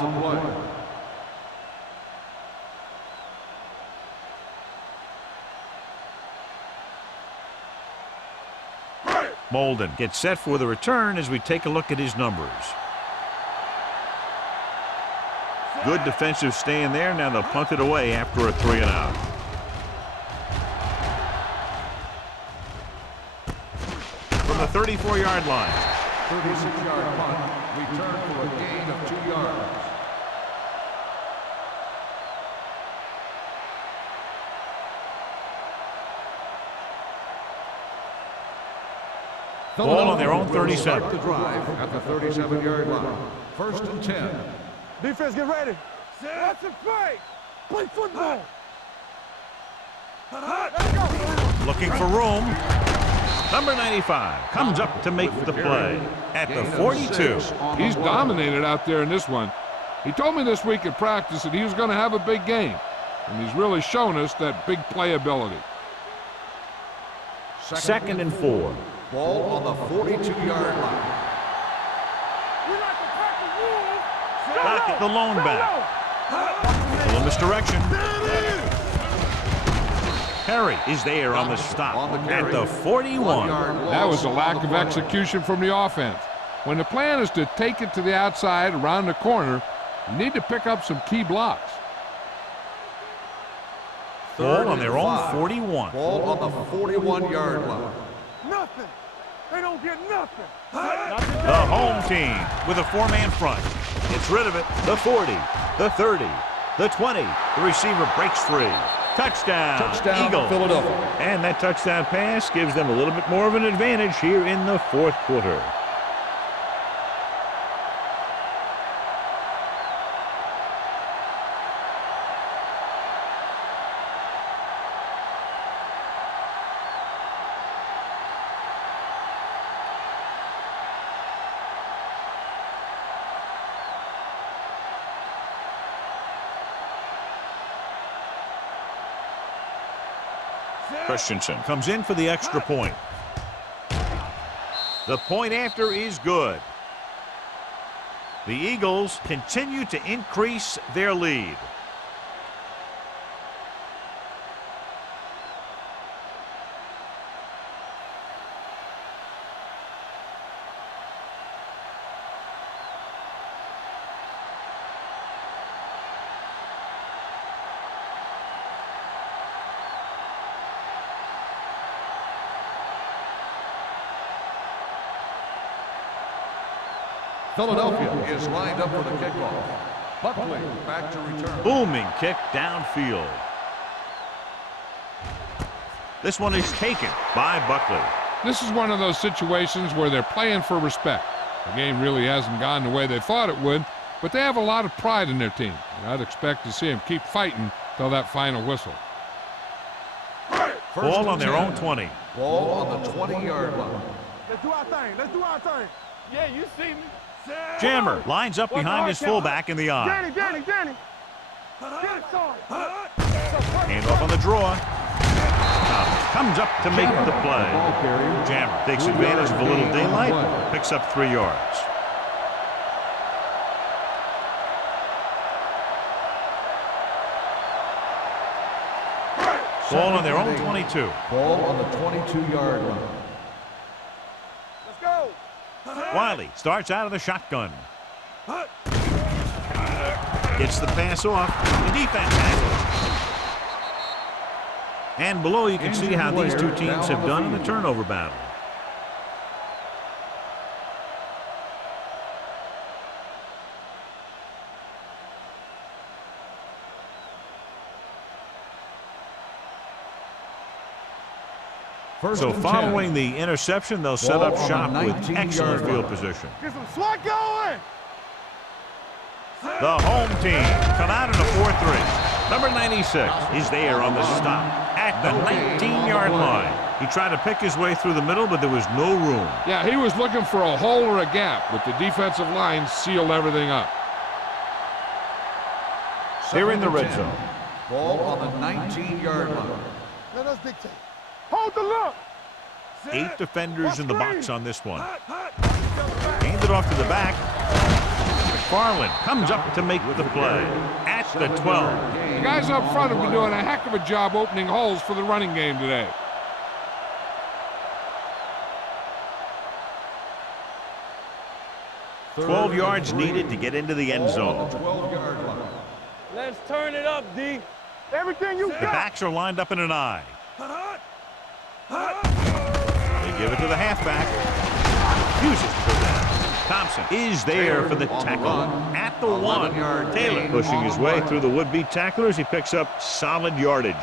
Molden gets set for the return as we take a look at his numbers. Good defensive stand there. Now they'll punt it away after a 3-and-out. From the 34-yard line. 36-yard punt. Return for a gain of 2 yards. Ball on their own Will 37. start the drive at the 37-yard line. First and 10. Defense, get ready. Watch and play. Play football. Let's go. Looking for room. Number 95 comes up to make the play at the 42. He's dominated out there in this one. He told me this week at practice that he was going to have a big game, and he's really shown us that big playability. 2nd and 4. Ball on the 42-yard line. We like to pack the rules. Back the lone back. A little misdirection. Perry is there on the stop at the 41. That was a lack of execution from the offense. When the plan is to take it to the outside around the corner, you need to pick up some key blocks. Ball on their own 41. Ball on the 41-yard line. Nothing. They don't get nothing. The home team with a 4-man front. Gets rid of it. The 40, the 30, the 20. The receiver breaks free. Touchdown, Eagles. Philadelphia. And that touchdown pass gives them a little bit more of an advantage here in the 4th quarter. Christensen comes in for the extra point. The point after is good. The Eagles continue to increase their lead. Philadelphia is lined up for the kickoff. Buckley back to return. Booming kick downfield. This one is taken by Buckley. This is one of those situations where they're playing for respect. The game really hasn't gone the way they thought it would, but they have a lot of pride in their team. And I'd expect to see them keep fighting till that final whistle. Ball on their own 20. Ball on the 20-yard line. Let's do our thing. Let's do our thing. Yeah, you see me. Jammer lines up behind his fullback in the eye. Danny. Get it, son. Hand off on the draw. comes up to make the play. Jammer takes advantage of a little daylight, picks up 3 yards. Ball on their own 22. Ball on the 22-yard line. Let's go. Wiley starts out of the shotgun. Gets the pass off. The defense tackles. And below you can see how these two teams have done in the turnover battle. So following the interception, they'll set up shop with excellent field position. Get some SWAT going. The home team come out in a 4-3. Number 96 is there on the stop at the 19-yard line. He tried to pick his way through the middle, but there was no room. Yeah, he was looking for a hole or a gap, but the defensive line sealed everything up. They're in the red zone. Ball on the 19-yard line. Let us dictate. Hold the look. 8 defenders in the box on this one. Gained it off to the back. McFarland comes up to make the play at the 12. The guys up front have been doing a heck of a job opening holes for the running game today. Third 12 yards needed to get into the end zone. 12-yard line. Let's turn it up, D. Everything you The got. backs are lined up in an I. They give it to the halfback. Uses to go down. Thompson is there for the tackle at the 1. Taylor pushing his way through the would-be tacklers. He picks up solid yardage.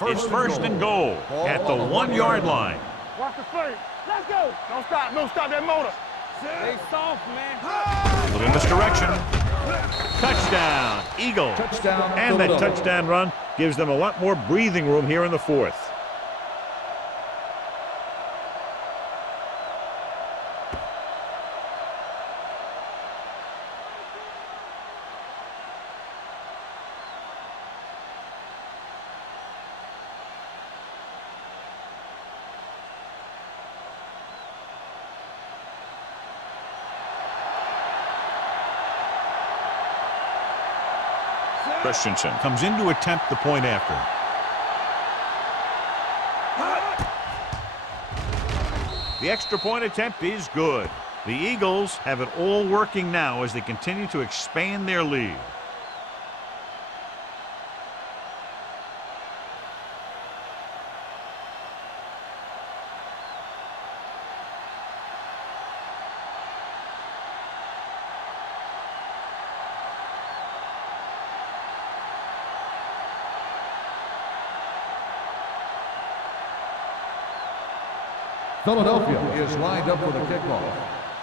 It's first and goal at the 1-yard line. Watch the flame. Let's go. Don't stop. Don't stop that motor. Stay soft, man. A little misdirection. Touchdown, Eagle. Touchdown, And that touchdown run gives them a lot more breathing room here in the 4th. Christensen comes in to attempt the point after. The extra point attempt is good. The Eagles have it all working now as they continue to expand their lead. Philadelphia is lined up for the kickoff.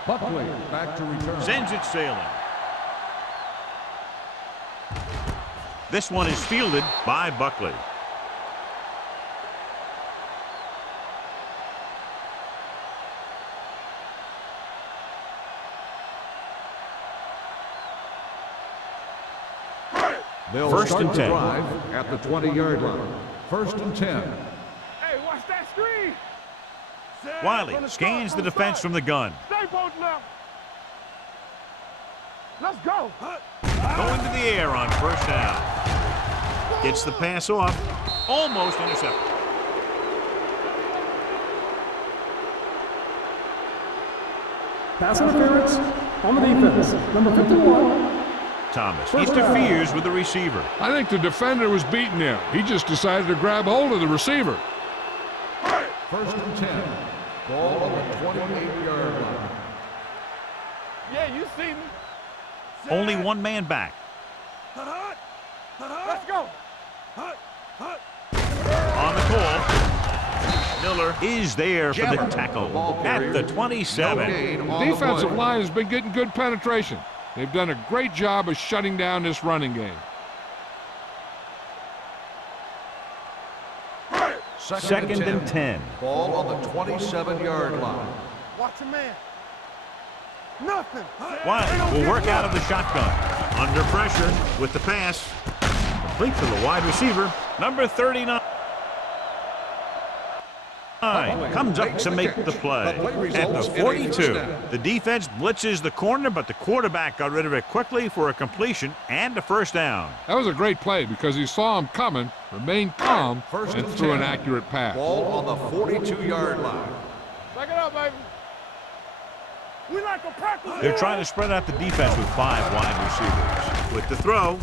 Buckley back to return. Sends it sailing. This one is fielded by Buckley. They'll First start and the 10. drive at the 20-yard line. First and 10. Hey, watch that screen. Wiley scans the defense from the gun. Stay both left. Let's go. Going to the air on first down. Gets the pass off. Almost intercepted. Pass interference on the defense. Number 51. Thomas interferes with the receiver. I think the defender was beating him. He just decided to grab hold of the receiver. First and 10. Ball on the 28-yard line. Yeah, you see me. Only one man back. Let's go. On the call. Miller is there for the tackle at the 27. The defensive line has been getting good penetration. They've done a great job of shutting down this running game. Second and 10. Ball on the 27-yard line. Watch a man. Nothing. Wiley will work out of the shotgun. Under pressure with the pass. Complete to the wide receiver, number 39. Comes up to make the play. At the 42, the defense blitzes the corner, but the quarterback got rid of it quickly for a completion and a first down. That was a great play because he saw him coming, remained calm, and threw an accurate pass. Ball on the 42-yard line. Back it up, baby. We like to practice. They're trying to spread out the defense with 5 wide receivers. With the throw,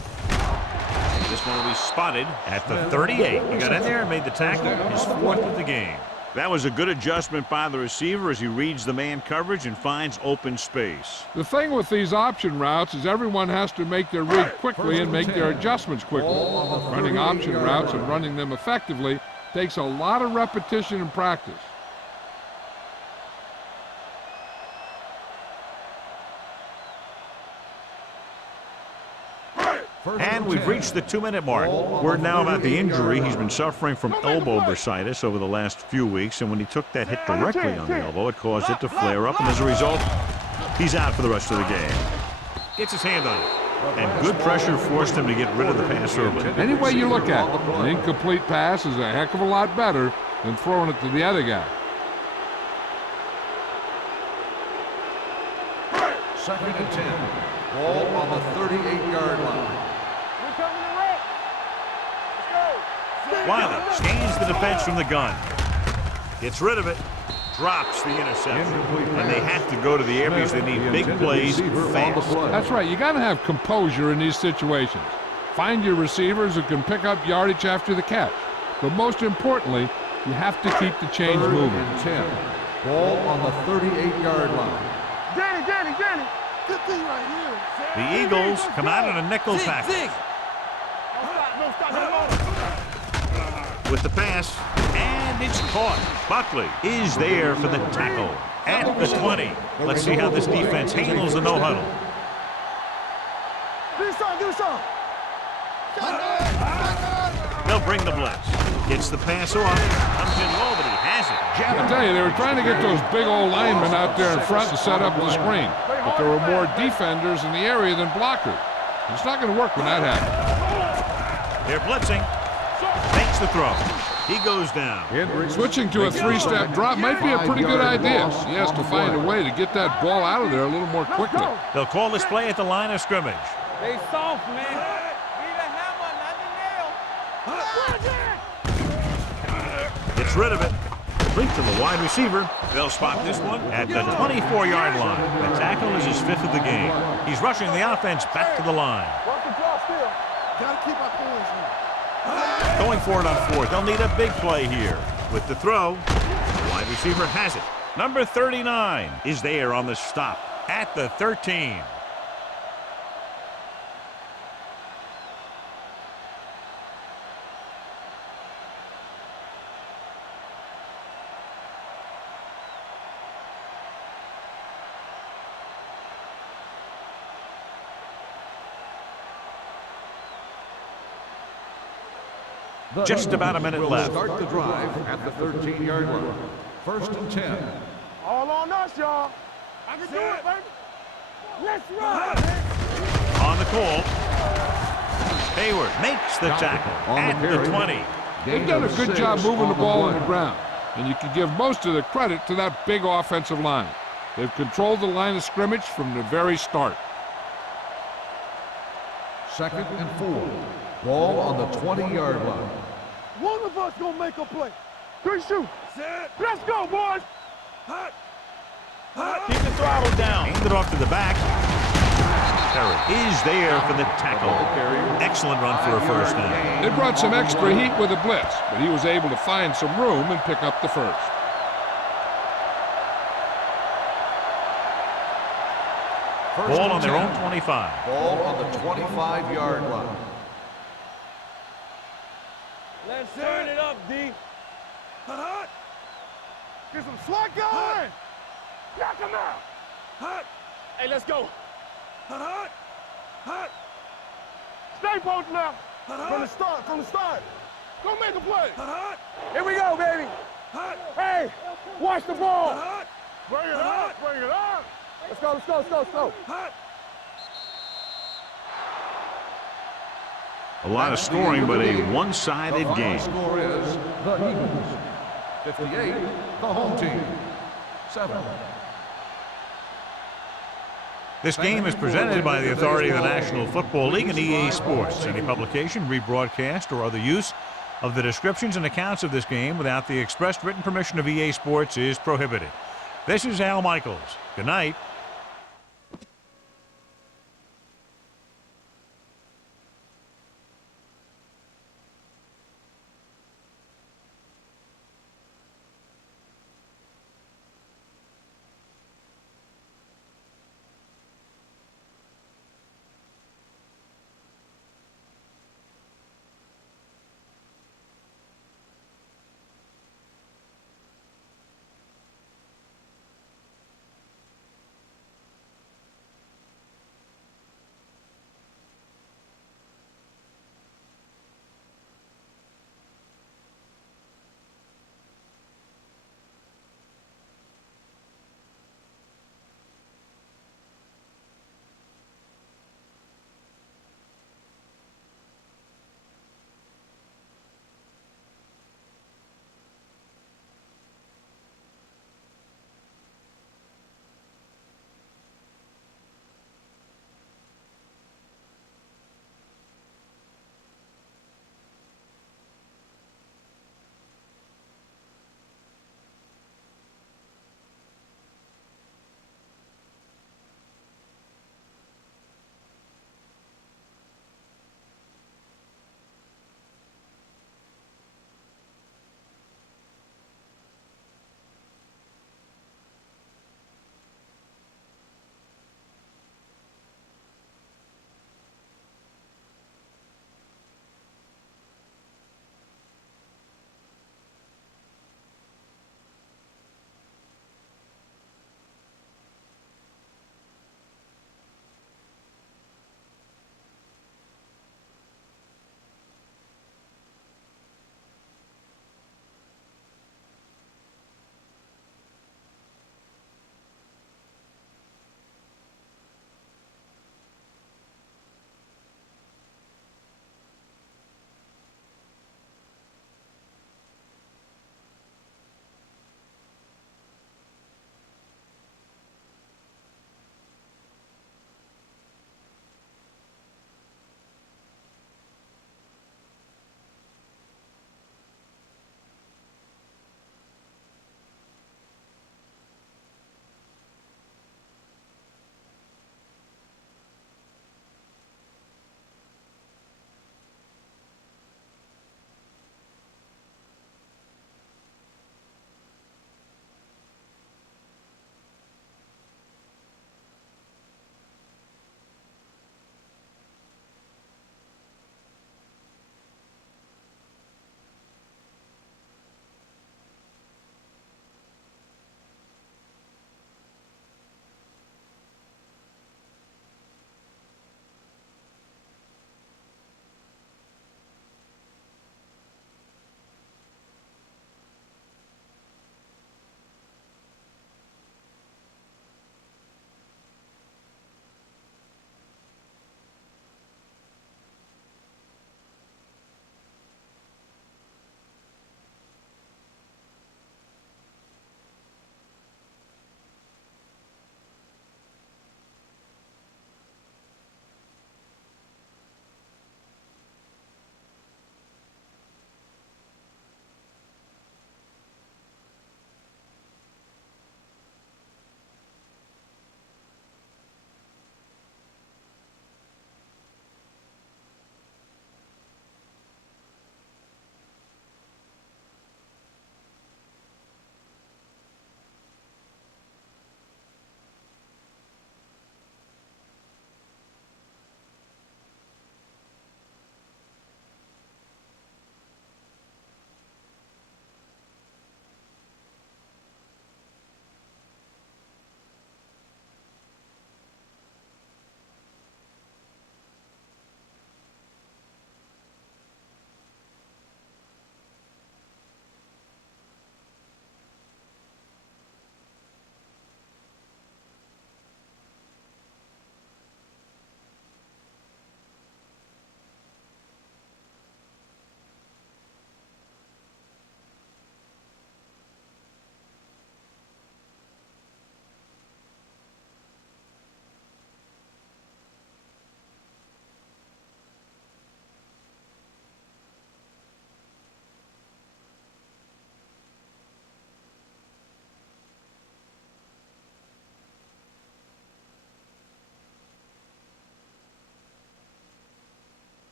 this one will be spotted at the 38. He got in there and made the tackle, his 4th of the game. That was a good adjustment by the receiver as he reads the man coverage and finds open space. The thing with these option routes is everyone has to make their read quickly and make their adjustments quickly. Running option routes and running them effectively takes a lot of repetition and practice. And we've reached the 2-minute mark. Word now about the injury. He's been suffering from elbow bursitis over the last few weeks, and when he took that hit directly on the elbow, it caused it to flare up, and as a result, he's out for the rest of the game. Gets his hand on it, and good pressure forced him to get rid of the pass early. Any way you look at it, an incomplete pass is a heck of a lot better than throwing it to the other guy. 2nd and 10. Ball on the 38-yard line. Wiley scans the defense from the gun. Gets rid of it. Drops the interception. And they have to go to the air because they need big plays fast. That's right. You got to have composure in these situations. Find your receivers who can pick up yardage after the catch. But most importantly, you have to keep the chains moving. 10. Ball on the 38-yard line. Danny. Good thing right here. The Eagles come out in a nickel package. With the pass, and it's caught. Buckley is there for the tackle at the 20. Let's see how this defense handles the no-huddle. They'll bring the blitz. Gets the pass off. Comes in low, but he has it. I tell you, they were trying to get those big old linemen out there in front to set up the screen. But there were more defenders in the area than blockers. It's not going to work when that happens. They're blitzing. Makes the throw. He goes down. Switching to a 3-step drop might be a pretty good idea. He has to find a way to get that ball out of there a little more quickly. They'll call this play at the line of scrimmage. They soft, man. Need a hammer, not the nail. Gets rid of it. Complete to the wide receiver. They'll spot this one at the 24-yard line. The tackle is his 5th of the game. He's rushing the offense back to the line. Gotta keep our points here. Going for it on 4th. They'll need a big play here. With the throw, the wide receiver has it. Number 39 is there on the stop at the 13. Just about a minute left. Start the drive at the 13-yard line. 1st and 10. All on us, y'all. I can do it, baby. Let's run. On the call. Hayward makes the tackle at the 20. They've done a good job moving the ball on the ground, and you can give most of the credit to that big offensive line. They've controlled the line of scrimmage from the very start. 2nd and 4. Ball on the 20-yard line. One of us gonna make a play. 3 shoot. Let's go, boys. Keep the throttle down. Hand it off to the back. Perry is there for the tackle. Excellent run for a first down. They brought some extra heat with a blitz, but he was able to find some room and pick up the first. Ball on their own 25. Ball on the 25-yard line. Let's turn it up, D. Get some swag going. Knock him out. Hey, let's go. Stay posted now. From the start. Go make a play. Here we go, baby. Hey, watch the ball. Bring it up. Let's go. A lot of scoring, but a one-sided The final game. score is the Eagles 58, the home team 7. This game is presented by the authority of the National Football League and EA Sports. Any publication, rebroadcast, or other use of the descriptions and accounts of this game without the expressed written permission of EA Sports is prohibited. This is Al Michaels. Good night.